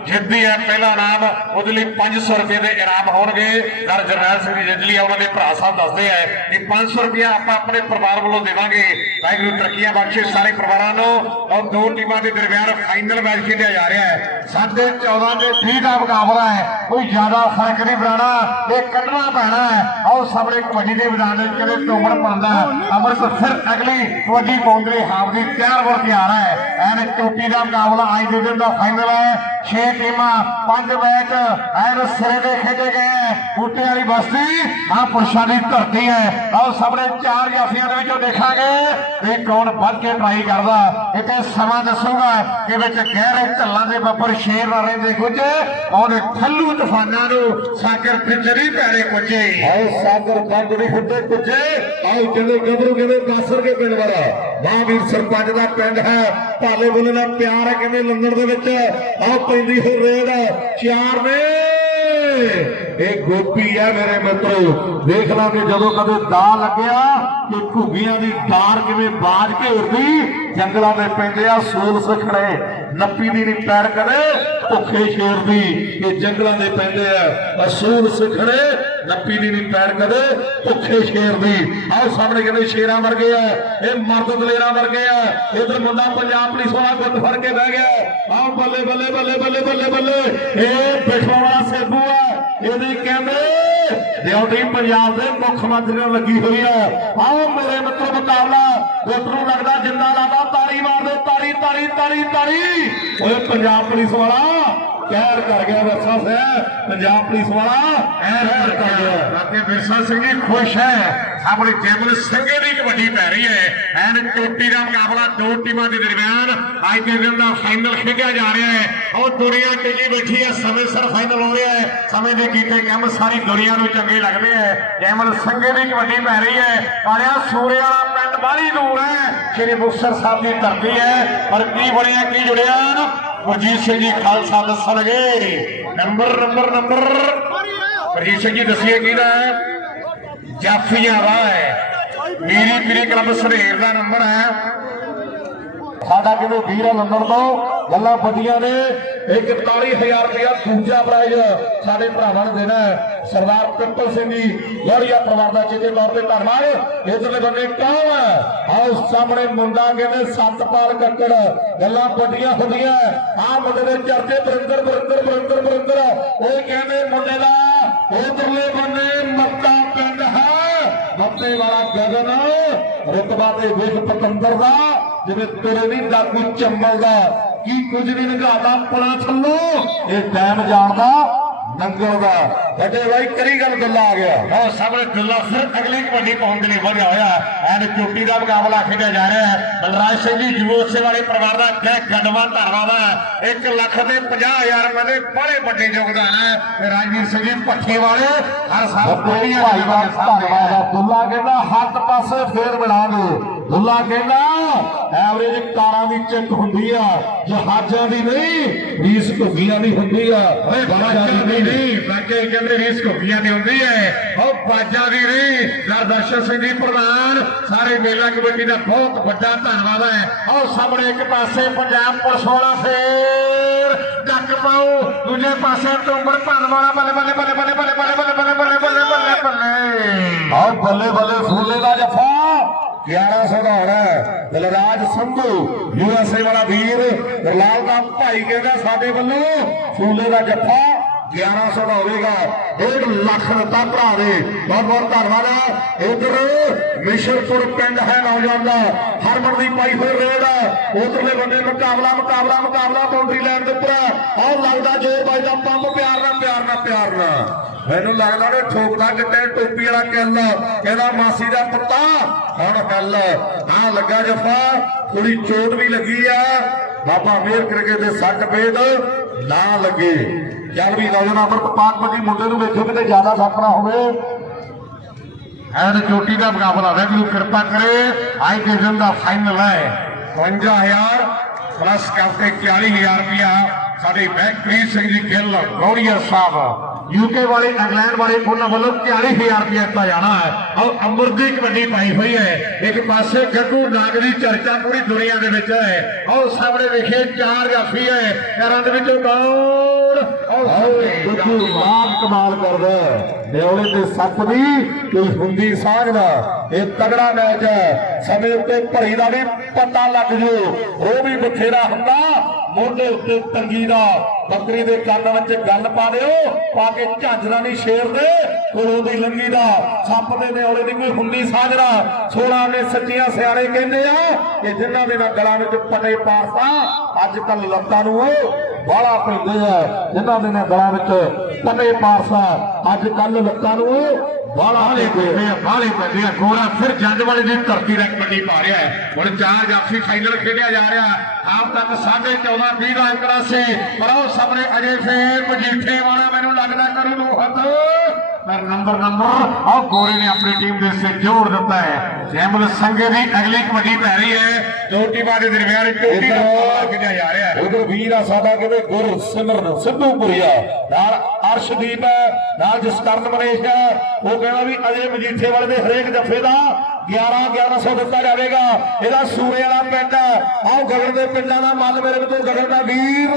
[SPEAKER 4] ਜਿੱਤਦੀ ਹੈ, ਪਹਿਲਾ ਇਨਾਮ, ਉਹਦੇ ਲਈ 500 ਰੁਪਏ ਦੇ ਇਨਾਮ ਹੋਣਗੇ। ਸਰ ਜਰਨੈਲ ਸਿੰਘ ਜੀ ਜੱਜਲੀਆ ਉਹਨਾਂ ਦੇ ਭਰਾ ਸਾਹਿਬ ਦੱਸਦੇ ਆ ਕਿ 500 ਰੁਪਏ ਆਪਾਂ ਆਪਣੇ ਪਰਿਵਾਰ ਵੱਲੋਂ ਦੇਵਾਂਗੇ। ਵਾਹਿਗੁਰੂ, ਤਰੱਕੀਆਂ ਬਖਸ਼ੇ ਸਾਰੇ ਪਰਿਵਾਰਾਂ ਨੂੰ। ਔਰ ਦੋ ਟੀਮਾਂ ਦੇ ਦਰਮਿਆਨ ਫਾਈਨਲ ਮੈਚ ਖੇਡਿਆ ਜਾ ਰਿਹਾ ਹੈ।
[SPEAKER 3] ਸਾਡੇ 14 ਦੇ 30 ਦਾ ਮੁਕਾਬਲਾ ਹੈ। ਕੋਈ ਜ਼ਿਆਦਾ ਫ਼ਰਕ ਨਹੀਂ ਬਣਾਣਾ ਇਹ ਕੱਢਣਾ ਪੈਣਾ ਹੈ। ਆਓ ਸਾਹਮਣੇ ਕਬੱਡੀ ਦੇ ਮੈਦਾਨ ਵਿੱਚ ਕਿਹੜੇ ਟੋਮਣ ਪਾਉਂਦਾ ਅਮਰਤ ਫਿਰ ਅਗਲੀ ਕਬੱਡੀ ਪਹੁੰਚਦੇ ਹਾਫ ਦੀ ਤਿਆਰ ਵਰ ਤਿਆਰ ਹੈ। ਐਨ ਚੋਟੀ ਦਾ ਮੁਕਾਬਲਾ ਅੱਜ ਦੇ ਦਿਨ ਦਾ ਫਾਈਨਲ ਹੈ। 6 ਟੀਮਾਂ 5 ਮੈਚ ਐਨ ਸਿਰੇ ਦੇ ਖੇਡੇ ਗਏ ਬੂਟੇ ਵਾਲੀ ਬਸਤੀ ਆ ਪੁਰਸ਼ਾਂ ਦੀ ਧਰਤੀ ਹੈ। ਆਓ ਸਾਹਮਣੇ ਚਾਰ ਜਾਫੀਆਂ ਦੇ ਵਿੱਚੋਂ ਦੇਖਾਂਗੇ ਵੀ ਕੌਣ ਵੱਧ ਕੇ ਟਰਾਈ ਕਰਦਾ। ਇਹ ਤੇ ਸਮਾਂ ਦੱਸੂਗਾ ਕਿ ਵਿੱਚ ਗਹਿਰੇ ਢੱਲਾਂ ਦੇ ਬੱਬਰ ਸ਼ੇਰ ਨਾ ਰਹਿੰਦੇ ਕੁਝ ਉਹਨੇ ਠੱਲੂ ਤੂਫਾਨਾਂ ਨੂੰ ਸਾਗਰ ਫਿੰਜਰੀ ਪੈਰੇ ਕੁਝੇ ਆਏ ਸਾਗਰ ਬੰਦ ਨਹੀਂ ਹੁੰਦੇ ਕੁਝੇ ਆਓ ਕਹਿੰਦੇ ਗੱਭਰੂ ਕਹਿੰਦੇ ਕਾਸਰ ਕੇ ਪਿੰਡ ਵਾਲਾ? ਮਹਾਂਵੀਰ ਸਰਪੰਚ ਦਾ ਪਿੰਡ ਹੈ। ਭਾਲੇ ਬੋਲੇ ਦਾ ਪਿਆਰ ਹੈ ਕਹਿੰਦੇ ਲੰਗਰ ਦੇ ਵਿੱਚ? ਆਓ ਪੈਂਦੀ ਹੋ ਰੇਡ। ਚਾਰ ਨੇ। ਇਹ ਗੋਪੀ ਹੈ ਮੇਰੇ ਮਿੱਤਰੋ। ਦੇਖ ਲਾਂਗੇ ਜਦੋਂ ਕਦੇ ਦਾ ਲੱਗਿਆ ਕਿ ਘੁੱਗੀਆਂ ਦੀ ਡਾਰ ਕਿਵੇਂ ਬਾਜ ਘੇਰਦੀ ਜੰਗਲਾਂ ਦੇ ਪੈਂਦੇ ਆ, ਸੂਲ ਸਖੜੇ ਨੱਪੀ ਦੀ ਨਹੀਂ ਪੈਰ ਕਦੇ, ਭੁੱਖੇ ਸ਼ੇਰ ਦੀ ਇਹ ਜੰਗਲਾਂ ਦੇ ਪੈਂਦੇ ਆ ਅਸੂਲ ਸਖੜੇ ਨੱਪੀ ਦੀ ਨਹੀਂ ਪੈਰ ਕਦੇ, ਭੁੱਖੇ ਸ਼ੇਰ ਦੀ ਆਹ ਸਾਹਮਣੇ ਕਹਿੰਦੇ ਸ਼ੇਰਾਂ ਵਰਗੇ ਆ, ਇਹ ਮਰਦ ਦਲੇਰਾਂ ਵਰਗੇ ਆ। ਇਧਰ ਮੁੰਡਾ ਪੰਜਾਬ ਪੁਲਿਸ ਵਾਲਾ ਗੁੱਟ ਫੜ ਕੇ ਬਹਿ ਗਿਆ। ਆਹ ਬੱਲੇ ਬੱਲੇ ਬੱਲੇ ਬੱਲੇ ਬੱਲੇ ਬੱਲੇ, ਇਹ ਬਿਠਵਾ ਸੇਬੂ ਆ, ਇਹਦੇ ਕਹਿੰਦੇ ਡਿਊਟੀ ਪੰਜਾਬ ਦੇ ਮੁੱਖ ਮੰਤਰੀ ਨਾਲ ਲੱਗੀ ਹੋਈ ਹੈ ਆਓ ਮੇਰੇ ਮਿੱਤਰੋ, ਮੁਕਾਬਲਾ। ਗੁੱਟ ਨੂੰ ਲੱਗਦਾ ਜਿੰਦਾ ਲਾਦਾ, ਤਾੜੀ ਮਾਰ ਦਿਓ ਤਾੜੀ ਤਾੜੀ ਤਾੜੀ ਤਾੜੀ। ਓਏ, ਪੰਜਾਬ ਪੁਲਿਸ ਵਾਲਾ ਕਹਿਰ ਕਰ ਗਿਆ ਵਰਸਾ ਸਾਹਿਬ ਪੰਜਾਬ ਪੁਲਿਸ ਵਾਲਾ ਕਹਿਰ ਕਰ ਗਿਆ
[SPEAKER 4] ਅਤੇ ਵਿਰਸਾ ਸਿੰਘ ਜੀ ਖੁਸ਼ ਹੈ। ਸਾਹਮਣੇ ਜੈਮਲ ਸਿੰਘੇ ਦੀ ਕਬੱਡੀ ਪੈ ਰਹੀ ਹੈ। ਐਨ ਚੋਟੀ ਦਾ ਮੁਕਾਬਲਾ ਦੋ ਟੀਮਾਂ ਦੇ ਦਰਮਿਆਨ ਅੱਜ ਦੇ ਦਿਨ ਦਾ ਫਾਈਨਲ ਖੇਡਿਆ ਜਾ ਰਿਹਾ ਹੈ। ਉਹ ਦੁਨੀਆ ਟਿੱਕੀ ਬੈਠੀ ਹੈ, ਸਮੇਂ ਸਿਰ ਫਾਈਨਲ ਹੋ ਰਿਹਾ ਹੈ। ਸਮੇਂ ਦੇ ਕੀਤੇ ਕੰਮ ਸਾਰੀ ਦੁਨੀਆ ਨੂੰ ਚੰਗੇ ਲੱਗਦੇ ਹੈ। ਜੈਮਲ ਸਿੰਘੇ ਦੀ ਕਬੱਡੀ ਪੈ ਰਹੀ ਹੈ। ਕਾਲਿਆ ਸੂਰੇ ਵਾਲਾ ਪਿੰਡ ਬਾਹਲੀ ਦੂਰ ਹੈ। ਸ਼੍ਰੀ ਮੁਕਤਸਰ ਸਾਹਿਬ ਦੀ ਧਰਤੀ ਹੈ। ਪਰ ਕੀ ਬਣਿਆ, ਕੀ ਜੁੜਿਆ? ਗੁਰਜੀਤ ਸਿੰਘ ਜੀ ਖਾਲਸਾ ਦੱਸਣਗੇ। Number number number. Gurjeet Singh ji ਦੱਸਿਏ ਕਿਹਦਾ ਹੈ? ਜਾਫੀਆਂ ਦਾ ਹੈ। ਮੇਰੀ ਪੀਰੀ ਕਲੱਬ ਸਰੇਰ ਦਾ ਨੰਬਰ ਹੈ।
[SPEAKER 3] ਸਾਡਾ ਕਿਵੇਂ ਵੀਰ ਲੰਡਨ ਤੋਂ, ਗੱਲਾਂ ਵੱਡੀਆਂ ਨੇ। ਇੱਕ 41000 ਰੁਪਇਆ ਦੂਜਾ ਪ੍ਰਾਈਜ਼ ਸਾਡੇ ਭਰਾਵਾਂ ਨੂੰ ਦੇਣਾ ਸਰਦਾਰ ਪਿੰਪਲ ਸਿੰਘ ਜੀ ਲੋੜੀਆ ਪਰਿਵਾਰ ਦਾ ਚੇਤੇ ਤੌਰ ਤੇ ਧੰਨਵਾਦ। ਇਧਰਲੇ ਬੰਦੇ ਕੌਣ ਹੈ? ਆਓ ਸਾਹਮਣੇ ਮੁੰਡਾ ਕਹਿੰਦੇ ਸਤਪਾਲ ਕੱਕੜ। ਗੱਲਾਂ ਵੱਡੀਆਂ ਹੁੰਦੀਆਂ ਆਹ ਮੁੰਡੇ ਦੇ ਚਰਚੇ ਬਰਿੰਦਰ ਬਰਿੰਦਰ ਬਰਿੰਦਰ ਬਰਿੰਦਰ ਉਹ ਕਹਿੰਦੇ ਮੁੰਡੇ ਦਾ ਉਧਰਲੇ ਬੰਨੇ ਮੱਤਾ ਪਿੰਡ ਹੈ। ਮੱਤੇ ਵਾਲਾ ਗਗਨ ਰਤਬਾ ਦੇ ਵੇਖ ਪਤੰਦਰ ਦਾ ਜਿਵੇਂ ਤੇਰੇ ਨਹੀਂ ਡਾਕੂ ਚੰਬਲ ਦਾ ਕੀ ਕੁਝ ਨਹੀਂ ਨਗਾਦਾ ਪਣਾ ਥੱਲੋਂ। ਇਹ ਟਾਈਮ ਜਾਣਦਾ ਨੰਗਲ ਦਾ ਵੱਡੇ ਬਾਈ ਕਰੀ ਗੱਲ ਗੱਲਾਂ ਆ ਗਿਆ।
[SPEAKER 4] ਉਹ ਸਾਹਮਣੇ ਦੁੱਲਾ ਫਿਰ ਅਗਲੀ ਕਬੱਡੀ ਪਾਉਣ ਦੇ ਲਈ ਵਧਿਆ ਹੋਇਆ। ਐਨ ਚੋਟੀ ਦਾ ਮੁਕਾਬਲਾ ਖੇਡਿਆ ਜਾ ਰਿਹਾ ਹੈ। ਬਲਰਾਜ ਸਿੰਘ ਜੀ ਯੂਐਸਏ ਵਾਲੇ ਪਰਿਵਾਰ ਦਾ ਤਹਿ ਗੰਡਵਾ ਧੰਨਵਾਦ ਹੈ 1 ਲੱਖ ਤੇ 50000 ਰੁਪਏ ਦੇ ਬੜੇ ਵੱਡੇ ਯੋਗਦਾਨ ਹੈ। ਤੇ ਰਾਜਵੀਰ ਸਿੰਘ ਜੀ ਪੱਠੇ ਵਾਲੇ ਹਰ ਸਾਲ ਗੋਲੀਆਂ
[SPEAKER 3] ਭਾਈ ਦਾ
[SPEAKER 4] ਦੇ
[SPEAKER 3] ਧੰਨਵਾਦ ਆ। ਦੁੱਲਾ ਕਹਿੰਦਾ ਹੱਥ ਪਾਸੇ ਫੇਰ ਮਿਲਾਂਗੇ। ਦੁੱਲਾ ਕਹਿੰਦਾ ਐਵਰੇਜ ਕਾਰਾਂ ਦੀ ਚੈੱਕ ਹੁੰਦੀ ਆ ਜਹਾਜ਼ਾਂ ਦੀ ਨਹੀਂ ਰੀਸ ਘੁੱਗੀਆਂ ਦੀ ਹੁੰਦੀ ਆ
[SPEAKER 4] ਬਾਜਾਂ ਦੀ ਨਹੀਂ ਬਾਕੀ ਕਹਿੰਦੇ ਰੀਸ ਘੁੱਗੀਆਂ ਦੀ ਹੁੰਦੀ ਹੈ ਉਹ ਬਾਜਾਂ ਦੀ ਨਹੀਂ ਦਰਸ਼ਨ ਸਿੰਘ ਜੀ ਪ੍ਰਧਾਨ ਸਾਰੇ ਮੇਲਾ ਕਮੇਟੀ ਦਾ ਬਹੁਤ ਵੱਡਾ ਧੰਨਵਾਦ ਹੈ
[SPEAKER 3] ਆਓ ਸਾਹਮਣੇ ਇੱਕ ਪਾਸੇ ਪੰਜਾਬ ਪੁਲਿਸ ਵਾਲਾ ਫੇਰ ਡੱਕ ਪਾਉ ਦੂਜੇ ਪਾਸੇ ਟੁੰਬਰ ਭੰਨ ਵਾਲਾ ਬੱਲੇ ਬੱਲੇ ਬੱਲੇ ਬੱਲੇ ਬੱਲੇ ਬੱਲੇ ਬੱਲੇ ਬੱਲੇ ਬੱਲੇ ਬੱਲੇ ਬੱਲੇ ਬੱਲੇ ਆਓ ਬੱਲੇ ਬੱਲੇ ਫੂਲੇ ਦਾ ਜਫਾ 1100 ਦਾ ਹੋਣਾ ਹੈ। ਦਿਲਰਾਜ ਸੰਧੂ ਯੂਐਸਏ ਵਾਲਾ ਵੀਰ, ਲਾਲ ਦਾ ਭਾਈ ਕਹਿੰਦਾ ਸਾਡੇ ਵੱਲੋਂ ਫੂਲੇ ਦਾ ਜੱਫਾ 1100 ਦਾ ਹੋਵੇਗਾ। 1 ਲੱਖ ਦਿੱਤਾ ਭਰਾ ਦੇ ਬਹੁਤ ਬਹੁਤ ਧੰਨਵਾਦ। ਹੈ ਇਧਰ ਮਿਸ਼ਰਪੁਰ ਪਿੰਡ ਹੈ ਨੌਜਵਾਨ ਦਾ। ਹਰਮਨ ਦੀ ਪਾਈ ਹੋਈ ਰੇਡ। ਉਧਰਲੇ ਬੰਦੇ ਮੁਕਾਬਲਾ ਮੁਕਾਬਲਾ ਮੁਕਾਬਲਾ ਬਾਉਂਡਰੀ ਲਾਈਨ ਦੇ ਉੱਪਰ। ਆਹ ਲੱਗਦਾ ਜੋ ਬਾਈ ਪੰਪ ਪਿਆਰ ਨਾਲ ਪਿਆਰ ਨਾਲ ਪਿਆਰ ਨਾਲ। ਮੈਨੂੰ ਲੱਗਦਾ ਨੇ ਠੋਕਦਾ ਕਿੱਟੇ ਟੋਪੀ ਵਾਲਾ ਕਿੱਲ। ਕਹਿੰਦਾ ਮਾਸੀ ਦਾ ਪੁੱਤਾ। ਹੁਣ ਹੱਲ ਆ ਲੱਗਾ ਜਫਾ। ਥੋੜੀ ਚੋਟ ਵੀ ਲੱਗੀ ਆ। ਬਾਬਾ ਮੇਰ ਕਰਕੇ ਦੇ ਸੱਟ ਪੇਦ ਨਾ ਲੱਗੇ। ਚੱਲ ਵੀ ਨੌਜਵਾਨ ਅਮਰਪਾਕ ਬੱਜੀ ਮੁੰਡੇ ਨੂੰ ਵੇਖੋ ਕਿਤੇ ਜ਼ਿਆਦਾ ਸੱਟ ਨਾ ਹੋਵੇ। ਐਨ ਚੋਟੀ ਦਾ ਮੁਕਾਬਲਾ ਵੈਗਰੂ ਕਿਰਪਾ ਕਰੇ, ਆਈ ਦੇ ਦਾ ਫਾਈਨਲ ਹੈ। 55000 ਪਲੱਸ ਕਰਕੇ 40000 ਰੁਪਇਆ ਸਾਡੇ ਬੈਕਪ੍ਰੀਤ ਸਿੰਘ ਜੀ ਗਿੱਲ, ਗੌੜੀਆ ਸਾਹਿਬ। ਯੂਕੇ ਵਾਲੇ, ਇੰਗਲੈਂਡ ਵਾਲੇ ਉਹਨਾਂ ਵੱਲੋਂ 40000 ਰੁਪਇਆ ਦਿੱਤਾ ਜਾਣਾ ਹੈ। ਔਰ ਅੰਬਰ ਦੀ ਕਬੱਡੀ ਪਾਈ ਹੋਈ ਹੈ। ਇੱਕ ਪਾਸੇ ਗੱਗੂ ਨਾਗ ਦੀ ਚਰਚਾ ਪੂਰੀ ਦੁਨੀਆ ਦੇ ਵਿੱਚ ਹੈ। ਔਰ ਸਾਹਮਣੇ ਵੇਖੇ ਚਾਰ ਜਾਫੀ ਹੈ। ਘਰਾਂ ਦੇ ਵਿੱਚੋਂ ਦੌੜ ਔਰ ਗੱਗੂ ਨਾਗ ਕਮਾਲ ਕਰਦਾ ਨਿਉਲੇ ਤੇ ਸੱਪ ਦੀ ਕੋਈ ਹੁੰਦੀ ਸਾਂਝ ਦਾ ਇਹ ਤਗੜਾ ਮੈਚ ਹੈ। ਸਮੇਂ ਉੱਤੇ ਭਰੀ ਦਾ ਵੀ ਪਤਾ ਲੱਗ ਜੂ। ਉਹ ਵੀ ਬਥੇਰਾ ਹੁੰਦਾ। ਮੋਢੇ ਉੱਤੇ ਤੰਗੀ ਦਾ। ਬੱਕਰੀ ਦੇ ਕੰਨ ਵਿੱਚ ਗੱਲ ਪਾ ਦਿਓ। ਪਾ ਕੇ ਝਾਂਜਰਾ ਨਹੀਂ ਸ਼ੇਰ ਦੇ। ਕੋਲੋਂ ਦੀ ਲੰਗੀ ਦਾ। ਸੱਪ ਦੇ ਨਿਉਲੇ ਦੀ ਕੋਈ ਹੁੰਦੀ ਸਾਜਰਾ 16 ਨੇ ਸੱਚੀਆਂ ਸਿਆਣੇ ਕਹਿੰਦੇ ਆ ਕਿ ਜਿਨ੍ਹਾਂ ਦੇ ਨਾਲ ਗਲਾਂ ਵਿੱਚ ਪਟੇ ਪਾਸਾ ਅੱਜ ਕੱਲ ਲੱਤਾਂ ਨੂੰ ਬਾਲਾ ਪੈਂਦੇ ਆ ਜਿਨ੍ਹਾਂ ਦੇ ਨਾਲ ਗਲਾਂ ਵਿੱਚ ਪਟੇ ਪਾਸਾ ਅੱਜ ਕੱਲ ਲੱਤਾਂ ਨੂੰ ਬਾਲਾ ਪੈਂਦੇ ਆ ਬਾਲੇ ਪੈਂਦੇ ਆ ਗੋਰਾ ਫਿਰ ਜੰਜ ਵਾਲੇ ਦੀ ਧਰਤੀ ਦਾ ਕਬੱਡੀ ਪਾ ਰਿਹਾ ਹੈ। ਹੁਣ ਚਾਰ ਜਾਫੀ ਫਾਈਨਲ ਖੇਡਿਆ ਜਾ ਰਿਹਾ। ਆਪ ਤੱਕ 14.5 20 ਦਾ ਅੰਕੜਾ ਸੀ। ਪਰ ਉਹ ਸਾਹਮਣੇ ਅਜੇ ਫੇਰ ਮਜੀਠੇ ਵਾਲਾ ਮੈਨੂੰ ਲੱਗਦਾ ਕਰੂ ਨੂੰ ਹੱਥ। ਪਰ ਨੰਬਰ ਨੰਬਰ ਆਹ ਗੋਰੇ ਨੇ ਆਪਣੀ ਟੀਮ ਦੇ ਸੇ ਜੋੜ ਦਿੱਤਾ ਹੈ। ਜੈਮਲ ਸੰਗੇ ਦੀ ਅਗਲੀ ਕਬੱਡੀ ਪੈ ਰਹੀ ਹੈ। ਟੀਮਾਂ ਦੇ ਦਰਮਿਆਨ ਟੋਟੀ ਖੇਡਿਆ ਜਾ ਰਿਹਾ ਹੈ। ਉਧਰ ਵੀਰ ਆ ਸਾਡਾ ਕਹਿੰਦੇ ਗੁਰ ਸਿਮਰਨ ਸਿੱਧੂਪੁਰੀਆ। ਨਾਲ ਅਰਸ਼ਦੀਪ ਨਾਲ ਜਸਕਰਨ ਮਨੇਸ਼ ਉਹ ਕਹਿੰਦਾ ਵੀ ਅਜੇ ਮਜੀਠੇ ਵਾਲੇ ਦੇ ਹਰੇਕ ਜੱਫੇ ਦਾ 11 1100 ਦਿੱਤਾ ਜਾਵੇਗਾ। ਇਹਦਾ ਸੂਰੇ ਵਾਲਾ ਪਿੰਡ ਆਹ ਗਗਨ ਦੇ ਪਿੰਡਾਂ ਦਾ ਮੱਲ ਮੇਰੇ ਕੋਲ ਗਗਨ ਦਾ ਵੀਰ।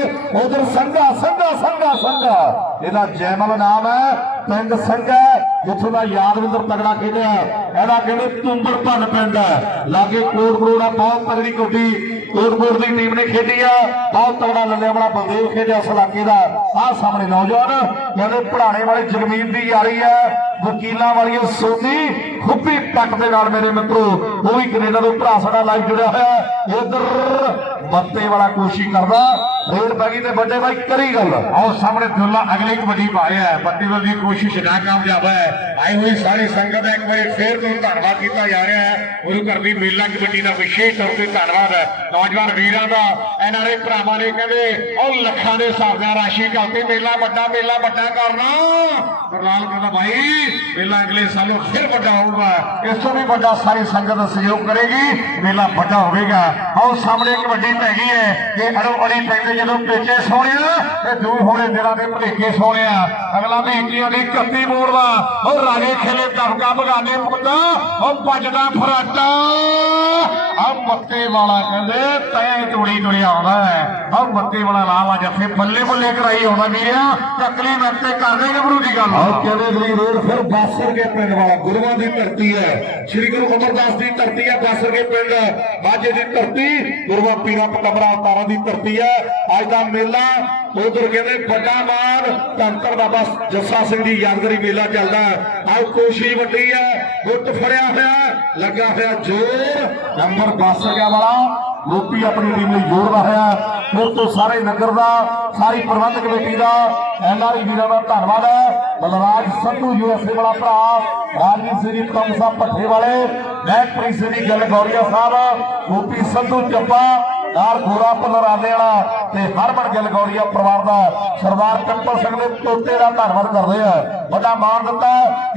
[SPEAKER 3] ਉਧਰ ਸੰਘਾ ਸੰਘਾ ਸੰਘਾ ਸੰਘਾ। ਇਹਦਾ ਜੈਮਲ ਨਾਮ ਹੈ। ਪਿੰਡ ਸਿੰਘ ਹੈ ਜਿੱਥੋਂ ਦਾ ਯਾਦਵਿੰਦਰ ਤਗੜਾ ਖੇਡਿਆ। ਇਹਦਾ ਕਹਿੰਦੇ ਤੁੰਬਰ ਭੰਨ ਪਿੰਡ ਹੈ। ਲਾਗੇ ਕੋਟ ਕਰੋੜਾ ਬਹੁਤ ਤਗੜੀ ਕੋਟੀ ਕੋਟਪੁਰ ਦੀ ਟੀਮ ਨੇ ਖੇਡੀ ਆ। ਬਹੁਤ ਤਗੜਾ ਲੱਲੇ ਵਾਲਾ ਬਲਦੇਵ ਖੇਡਿਆ ਇਸ ਇਲਾਕੇ ਦਾ। ਆਹ ਸਾਹਮਣੇ ਨੌਜਵਾਨ, ਕਹਿੰਦੇ ਪੜਾਣੇ ਵਾਲੇ ਜਗਮੀਤ ਦੀ ਯਾਰੀ ਹੈ। ਵਕੀਲਾਂ ਵਾਲੀ ਸੋਨੀ, ਖੁੱਪੀ ਪੱਟ ਦੇ ਨਾਲ ਮੇਰੇ ਮਿੱਤਰੋ, ਉਹ ਵੀ ਕੈਨੇਡਾ ਤੋਂ ਭਰਾ ਸਾਡਾ ਲਾਈਵ ਜੁੜਿਆ ਹੋਇਆ। ਇਧਰ ਮੱਤੇ ਵਾਲਾ ਕੋਸ਼ਿਸ਼ ਕਰਦਾ। ਰੇਡ ਪੈ ਤੇ ਵੱਡੇ ਬਾਈ ਕਰੀ ਗੱਲ। ਆਓ ਸਾਹਮਣੇ ਦੁੱਲਾ, ਅਗਲੀ ਕਬੱਡੀ ਪਾਇਆ ਹੈ। ਬੱਤੀ ਵੱਲ ਕੋਸ਼ਿਸ਼ ਨਾ ਕਾਮਯਾਬ ਹੈ। ਆਈ ਹੋਈ ਸਾਰੀ ਸੰਗਤ ਦਾ ਇੱਕ ਵਾਰੀ ਫੇਰ ਤੋਂ ਧੰਨਵਾਦ ਕੀਤਾ ਜਾ ਰਿਹਾ ਹੈ। ਗੁਰੂ ਘਰ ਦੀ ਮੇਲਾ ਕਬੱਡੀ ਦਾ ਵਿਸ਼ੇਸ਼ ਤੌਰ ਤੇ ਧੰਨਵਾਦ ਹੈ। ਨੌਜਵਾਨ ਵੀਰਾਂ ਦਾ ਇਹਨਾਂ ਦੇ ਭਰਾਵਾਂ ਨੇ ਕਹਿੰਦੇ, ਉਹ ਲੱਖਾਂ ਦੇ ਹਿਸਾਬ ਨਾਲ ਰਾਸ਼ੀ ਕਰਤੀ ਮੇਲਾ ਵੱਡਾ ਮੇਲਾ ਵੱਡਾ ਕਰਨਾ। ਪ੍ਰਲਾਲ ਕਹਿੰਦਾ, ਭਾਈ, ਮੇਲਾ ਅਗਲੇ ਸਾਲ ਫਿਰ ਵੱਡਾ ਹੋਊਗਾ। ਇਸ ਤੋਂ ਵੀ ਵੱਡਾ ਸਾਰੀ ਸੰਗਤ ਦਾ ਸਹਿਯੋਗ ਕਰੇਗੀ। ਮੇਲਾ ਵੱਡਾ ਹੋਵੇਗਾ। ਆਓ, ਸਾਹਮਣੇ ਇੱਕ ਵੱਡੀ ਪੈ ਗਈ ਹੈ ਕਿ ਅੜੋ ਅੜੀ ਪੈਂਦੇ ਜਦੋਂ ਪੇਚੇ ਸੋਹਣਿਆ, ਤੇ ਦੂਰ ਹੋਣੇ ਦਿਲਾਂ ਦੇ ਭਲੇਖੇ ਸੋਹਣਿਆ। ਅਗਲਾ ਮਹੀਕੀਆਂ ਦੀ ਕੱਤੀ ਮੋੜਦਾ ਉਹ ਰਾਜੇ ਖੇਲੇ ਦਬਕਾ ਬਗਾਨੇ ਪੁੱਤ। ਉਹ ਭੱਜਦਾ ਫਰਾਟਾ। ਆ ਮੱਤੇ ਵਾਲਾ ਕਹਿੰਦੇ ਤੈ ਤੋੜੀ ਤੋੜੀ ਆਉਂਦਾ ਹੈ। ਆ ਮੱਤੇ ਵਾਲਾ ਲਾਵਾ ਜੱਫੇ ਬੱਲੇ ਬੱਲੇ ਕਰਾਈ ਆਉਂਦਾ ਵੀਰਿਆ ਤਕਲੀ ਮੱਤੇ ਕਰਦੇ ਗੱਭਰੂ ਦੀ ਗੱਲ। ਆ ਕਹਿੰਦੇ ਅਗਲੀ ਰੋਡ ਫਿਰ ਬਾਸਰ ਕੇ ਪਿੰਡ ਵਾਲਾ, ਗੁਰੂਆਂ ਦੀ ਧਰਤੀ ਹੈ। ਸ੍ਰੀ ਗੁਰੂ ਅਮਰਦਾਸ ਦੀ ਧਰਤੀ ਹੈ ਬਾਸਰ ਕੇ ਪਿੰਡ। ਮਾਝੇ ਦੀ ਧਰਤੀ, ਗੁਰੂਆਂ ਪੀਰਾਂ ਪਤਮਰਾ ਅਵਤਾਰਾਂ ਦੀ ਧਰਤੀ ਹੈ। ਅੱਜ ਦਾ ਮੇਲਾ ਉਧਰ ਕਹਿੰਦੇ, ਵੱਡਾ ਮਾਨ ਧੰਤਰ ਬਾਬਾ ਜੱਸਾ ਸਿੰਘ ਦੀ ਯਾਦਗਾਰੀ ਮੇਲਾ ਚੱਲਦਾ ਹੈ। ਆਹ ਕੋਸ਼ੀ ਵੱਡੀ ਹੈ ਗੁੱਟ ਫੜਿਆ ਹੋਇਆ ਲੱਗਾ ਹੋਇਆ ਜ਼ੋਰ। ਨੰਬਰ 10 ਗਿਆ ਵਾਲਾ ਗੋਪੀ ਆਪਣੀ ਟੀਮ ਲਈ ਜੋੜਦਾ ਹੋਇਆ ਫਿਰ ਤੋਂ ਸਾਰੇ ਨਗਰ ਦਾ, ਸਾਰੀ ਪ੍ਰਬੰਧਕ ਕਮੇਟੀ ਦਾ ਐਨਆਰਈ ਵੀਰਾਂ ਦਾ ਧੰਨਵਾਦ ਹੈ। ਬਲਰਾਜ ਸੰਧੂ ਯੂਐਸਏ ਵਾਲਾ ਭਰਾ, ਰਾਜਵੀਰ ਸਿੰਘ ਕਮਸਾ ਭੱਠੇ ਵਾਲੇ, ਮਹਿਕਪ੍ਰੀਤ ਸਿੰਘ ਜੀ ਗੱਲ ਗੌਰੀਆ ਸਾਹਿਬ ਗੋਪੀ ਸੰਧੂ ਚੱਪਾ ਨਾਲ ਗੋਰਾ ਪਲਰਾਲੇ ਵਾਲਾ ਤੇ ਹਰਮਨ ਗਿੱਲ ਗੌਰੀਆ ਪਰਿਵਾਰ ਦਾ ਸਰਦਾਰ ਟੱਪਰ ਸਿੰਘ ਦੇ ਤੋਤੇ ਦਾ ਧੰਨਵਾਦ ਕਰਦੇ ਆ। ਵੱਡਾ ਮਾਣ ਦਿੱਤਾ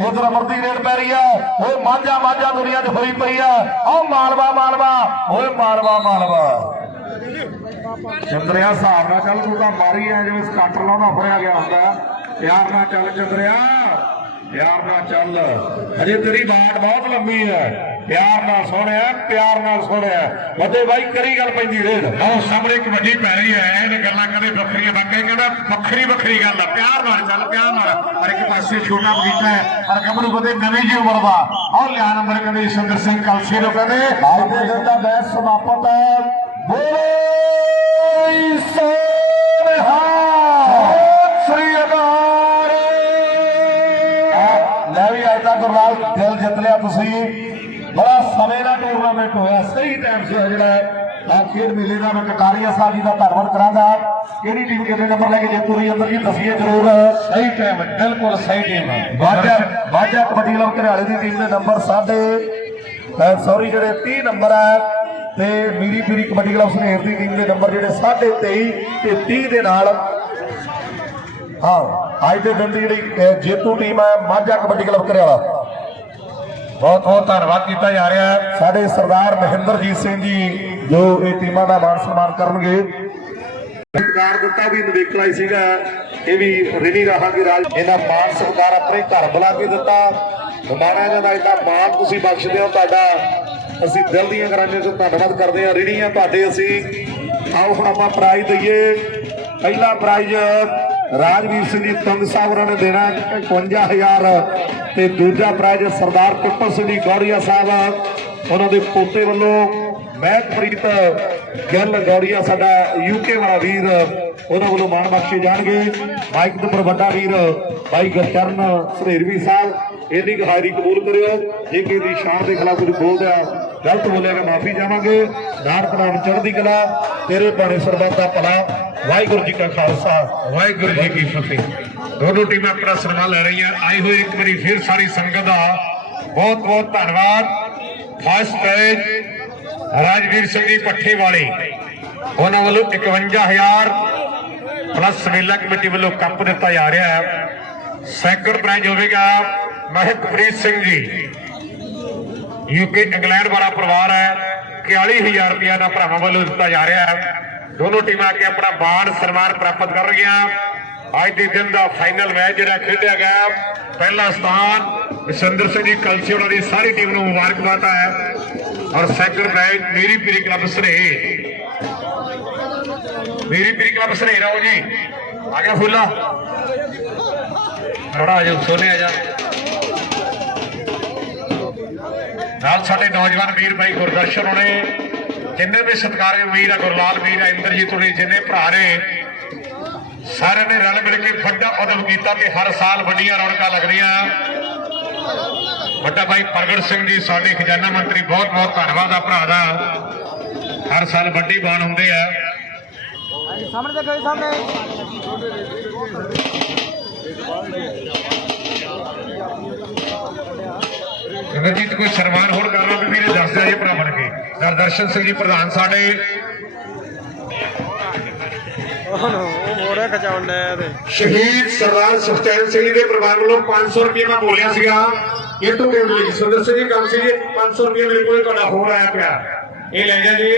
[SPEAKER 3] ਇਧਰ ਅਮਰਦੀ ਰੇਡ ਪੈ ਰਹੀ ਹੈ। ਓਏ ਮਾਝਾ ਮਾਝਾ ਦੁਨੀਆ 'ਚ ਹੋਈ ਪਈ ਆ ਓ ਮਾਲਵਾ ਮਾਲਵਾ। ਓਏ ਮਾਲਵਾ ਮਾਲਵਾ। ਚੰਦਰਿਆ ਹਿਸਾਬ ਨਾਲ ਚੱਲ ਤੂੰ ਤਾਂ ਮਾਰੀ ਆ ਜਿਵੇਂ ਸਕਾਟਰ ਲਾਉਂਦਾ ਫੜਿਆ ਗਿਆ ਹੁੰਦਾ। ਪਿਆਰ ਨਾਲ ਚੱਲ ਚੰਦਰਿਆ। ਪਿਆਰ ਨਾਲ ਚੱਲ। ਅਜੇ ਤੇਰੀ ਬਾਟ ਬਹੁਤ ਲੰਮੀ ਹੈ। ਪਿਆਰ ਨਾਲ ਸੋਹਣਿਆ ਪਿਆਰ ਨਾਲ ਸੋਹਣਿਆ ਵੱਡੇ ਬਾਈ ਕਰੀ ਗੱਲ ਪੈਂਦੀ ਰੇਡ ਆਹ ਸਾਹਮਣੇ ਇੱਕ ਵੱਡੀ ਪੈ ਰਹੀ ਹੈ ਇਹ ਗੱਲਾਂ ਕਦੇ ਵੱਖਰੀਆਂ ਬੱਕੇ ਕਹਿੰਦਾ ਵੱਖਰੀ ਵੱਖਰੀ ਗੱਲ ਆ। ਪਿਆਰ ਨਾਲ ਚੱਲ ਪਿਆਰ ਨਾਲ। ਪਰ ਇੱਕ ਪਾਸੇ ਛੋਟਾ ਬਗੀਚਾ ਹੈ ਪਰ ਕਮਰੂ ਕਦੇ ਨਵੀਂ ਜੀ ਉਮਰ ਦਾ। ਆਹ ਲਿਆ ਨੰਬਰ ਕਹਿੰਦੇ ਸੁੰਦਰ ਸਿੰਘ ਕਲਸੀ ਨੂੰ ਕਹਿੰਦੇ। ਅੱਜ ਦੇ ਦਿਨ ਦਾ ਬੈਸ ਸਮਾਪਤ ਹੈ। ਬੋਲੇ! ਤੁਸੀਂ ਬੜਾ ਸਮੇਂ ਦਾ ਟੂਰਨਾਮੈਂਟ ਹੋਇਆ ਸਹੀ ਟਾਈਮ ਸੀ ਜਿਹੜਾ ਆ ਖੇਡ ਮੇਲੇ ਦਾ ਮੈਂ ਕਟਾਰੀਆ ਸਾਹਿਬ ਜੀ ਦਾ ਧੰਨਵਾਦ ਕਰਾਂਗਾ। ਕਿਹੜੀ ਟੀਮ ਕਿੰਨੇ ਨੰਬਰ ਲੈ ਕੇ ਜੇਤੂ ਰਹੀ ਅੰਦਰ ਜੀ ਦੱਸੀਏ ਜ਼ਰੂਰ।
[SPEAKER 4] ਸਹੀ ਟਾਈਮ ਬਿਲਕੁਲ ਸਹੀ ਟਾਈਮ
[SPEAKER 3] ਵਾਜਾ ਵਾਜਾ ਕਬੱਡੀ ਕਲੱਬ ਘਰਿਆਲੇ ਦੀ ਟੀਮ ਦੇ ਨੰਬਰ ਸਾਡੇ ਸੌਰੀ ਜਿਹੜੇ 30 ਨੰਬਰ ਹੈ ਤੇ ਮੀਰੀ ਪੀਰੀ ਕਬੱਡੀ ਕਲੱਬ ਸਨੇਰ ਦੀ ਟੀਮ ਦੇ ਨੰਬਰ ਜਿਹੜੇ 23 ਤੇ 30 ਦੇ ਨਾਲ। ਹਾਂ ਅੱਜ ਦੇ ਦਿਨ ਦੀ ਜਿਹੜੀ ਜੇਤੂ ਟੀਮ ਹੈ ਮਾਝਾ ਕਬੱਡੀ ਕਲੱਬ ਘਰਿਆਲਾ।
[SPEAKER 4] ਬਹੁਤ ਬਹੁਤ ਧੰਨਵਾਦ ਕੀਤਾ ਜਾ ਰਿਹਾ ਹੈ।
[SPEAKER 3] ਸਾਡੇ ਸਰਦਾਰ ਮਹਿੰਦਰਜੀਤ ਸਿੰਘ ਜੀ ਜੋ ਇਹ ਟੀਮਾਂ ਦਾ ਮਾਨ ਸਨਮਾਨ ਕਰਨਗੇ। ਸਤਿਕਾਰ ਦਿੱਤਾ ਵੀ ਨਵੇਕਲਾ ਸੀਗਾ। ਇਹ ਵੀ ਰਿਣੀ ਰਹਾਂਗੇ ਰਾਜ ਇਹਨਾਂ ਮਾਨ ਸਤਿਕਾਰ ਆਪਣੇ ਘਰ ਬੁਲਾ ਕੇ ਦਿੱਤਾ। ਮਾਣਾ ਜਾਂਦਾ ਇੰਨਾ ਮਾਣ ਤੁਸੀਂ ਬਖਸ਼ਦੇ ਹੋ ਤੁਹਾਡਾ ਅਸੀਂ ਦਿਲ ਦੀਆਂ ਗਰਾਂਆਂ ਤੋਂ ਧੰਨਵਾਦ ਕਰਦੇ ਹਾਂ। ਰਿਣੀਆਂ ਤੁਹਾਡੇ ਅਸੀਂ ਆਓ ਹੁਣ ਆਪਾਂ ਪ੍ਰਾਈਜ਼ ਦਈਏ। ਪਹਿਲਾ ਪ੍ਰਾਈਜ਼ ਰਾਜਵੀਰ ਸਿੰਘ ਜੀ, ਤੰਗ ਸਾਹਿਬ ਉਹਨਾਂ ਨੇ ਦੇਣਾ 51000 ਤੇ ਦੂਜਾ ਪ੍ਰਾਈਜ਼ ਸਰਦਾਰ ਪਿੱਪਲ ਸਿੰਘ ਜੀ ਗੌੜੀਆ ਸਾਹਿਬ, ਉਹਨਾਂ ਦੇ ਪੋਤੇ ਵੱਲੋਂ ਮਹਿਕਪ੍ਰੀਤ ਗਿੱਲ ਗੌੜੀਆ ਸਾਡਾ ਯੂਕੇ ਵਾਲਾ ਵੀਰ, ਉਹਨਾਂ ਵੱਲੋਂ ਮਾਣ ਬਖਸ਼ੇ ਜਾਣਗੇ। ਮਾਈਕ ਦੇ ਉੱਪਰ ਵੱਡਾ ਵੀਰ ਭਾਈ ਗੁਰਚਰਨ ਸਰੇਰਵੀ ਸਾਹਿਬ, ਇਹਦੀ ਹਾਜ਼ਰੀ ਕਬੂਲ ਕਰਿਓ। ਜੇ ਕਿਸੇ ਦੀ ਸ਼ਾਨ ਦੇ ਖਿਲਾਫ ਕੁਝ ਬੋਲਦਾ ਗਲਤ ਬੋਲਿਆਗਾ ਮਾਫੀ ਚਾਹਾਂਗੇ। ਨਾਰ ਪ੍ਰਣਾਮ ਚੜ੍ਹਦੀ ਕਲਾ, ਤੇਰੇ ਬਾਣੇ ਸਰਬੱਤ ਦਾ ਭਲਾ। ਵਾਹਿਗੁਰੂ ਜੀ ਕਾ ਖਾਲਸਾ,
[SPEAKER 4] ਵਾਹਿਗੁਰੂ ਜੀ ਕੀ ਫਤਿਹ। ਦੋਨੋਂ ਟੀਮਾਂ ਆਪਣਾ ਸਨਮਾਨ ਲੈ ਰਹੀਆਂ, ਆਈ ਹੋਈ ਇੱਕ ਵਾਰੀ ਫਿਰ ਸਾਰੀ ਸੰਗਤ ਦਾ ਬਹੁਤ ਬਹੁਤ ਧੰਨਵਾਦ। ਫਸਟ ਪ੍ਰਾਈਜ਼ ਰਾਜਵੀਰ ਸਿੰਘ ਜੀ ਪੱਠੇ ਵਾਲੇ ਉਹਨਾਂ ਵੱਲੋਂ 51000 ਪਲੱਸ ਮੇਲਾ ਕਮੇਟੀ ਵੱਲੋਂ ਕੱਪ ਦਿੱਤਾ ਜਾ ਰਿਹਾ ਹੈ। ਸੈਕੰਡ ਪ੍ਰਾਈਜ਼ ਹੋਵੇਗਾ ਮਹਿਕਪ੍ਰੀਤ ਸਿੰਘ ਜੀ। ਯੂਕੇ ਇੰਗਲੈਂਡ ਵਾਲਾ ਪਰਿਵਾਰ ਹੈ। 41000 ਰੁਪਇਆ ਦਾ ਭਰਾਵਾਂ ਵੱਲੋਂ ਦਿੱਤਾ ਜਾ ਰਿਹਾ ਹੈ। ਦੋਨੋਂ ਟੀਮਾਂ ਆ ਕੇ ਆਪਣਾ ਮਾਣ ਸਨਮਾਨ ਪ੍ਰਾਪਤ ਕਰ ਅੱਜ ਦੇ ਦਿਨ ਦਾ ਫਾਈਨਲ ਮੈਚ ਜਿਹੜਾ ਖੇਡਿਆ ਗਿਆ। ਪਹਿਲਾ ਸਥਾਨ ਵਿਸ਼ੰਦਰ ਸਿੰਘ ਜੀ, ਕਲਸੀ ਉਹਨਾਂ ਦੀ ਸਾਰੀ ਟੀਮ ਨੂੰ ਮੁਬਾਰਕਬਾਦ ਹੈ ਔਰ ਸੈਕੰਡ ਮੈਚ ਮੇਰੀ ਪੀਰੀ ਕਲੱਬ ਸਨੇ ਮੇਰੀ ਪੀਰੀ ਕਲੱਬ ਸਨੇ ਰਾਓ ਜੀ। ਆ ਗਿਆ ਫੁੱਲਾ। ਥੋੜਾ ਆ ਸੋਨੇ ਆ ਜਾ। ਨਾਲ ਸਾਡੇ ਨੌਜਵਾਨ ਵੀਰ ਭਾਈ ਗੁਰਦਰਸ਼ਨ ਹੋਣੇ ਜਿੰਨੇ ਵੀ ਸਤਿਕਾਰਯੋਗ ਵੀਰ ਆ ਗੁਰਲਾਲ ਵੀਰ ਆ ਇੰਦਰਜੀਤ ਹੋਣੀ ਜਿੰਨੇ ਭਰਾ ਨੇ ਸਾਰਿਆਂ ਨੇ ਰਲ ਮਿਲ ਕੇ ਵੱਡਾ ਉਦਮ ਕੀਤਾ ਤੇ ਹਰ ਸਾਲ ਵੱਡੀਆਂ ਰੌਣਕਾਂ ਲੱਗਦੀਆਂ। ਵੱਡਾ ਭਾਈ ਪ੍ਰਗਟ ਸਿੰਘ ਜੀ ਸਾਡੇ ਖਜ਼ਾਨਾ ਮੰਤਰੀ ਬਹੁਤ ਬਹੁਤ ਧੰਨਵਾਦ ਆ ਭਰਾ ਦਾ। ਹਰ ਸਾਲ ਵੱਡੀ ਬਾਣ ਹੁੰਦੇ ਆ।
[SPEAKER 5] ਸਾਹਮਣੇ ਦੇਖੋ ਜੀ, ਸਾਹਮਣੇ।
[SPEAKER 4] ਇੰਦਰਜੀਤ ਕੋਈ ਸਨਮਾਨ ਹੋਰ ਕਰਨਾ ਵੀ ਵੀਰੇ ਦੱਸ ਦਿਓ ਜੀ ਭਰਾ ਬਣ ਕੇ ਦਰਸ਼ਨ ਸਿੰਘ ਜੀ ਪ੍ਰਧਾਨ ਸਾਡੇ। ਸ਼ਹੀਦ ਸਰਦਾਰ ਸੁਖਚੈਨ ਸਿੰਘ ਜੀ ਦੇ ਪਰਿਵਾਰ ਵੱਲੋਂ 500 ਰੁਪਏ ਮੈਂ ਬੋਲਿਆ ਸੀਗਾ। ਇਹ ਤੋਂ ਕਹਿੰਦੇ ਸੁੰਦਰ ਸਿੰਘ ਜੀ ਕੰਮ ਸੀ ਜੀ। 500 ਰੁਪਏ ਮੇਰੇ ਕੋਲ ਤੁਹਾਡਾ ਹੋਰ ਆਇਆ ਪਿਆ। ਇਹ ਲੈ ਜਾ ਜੀ।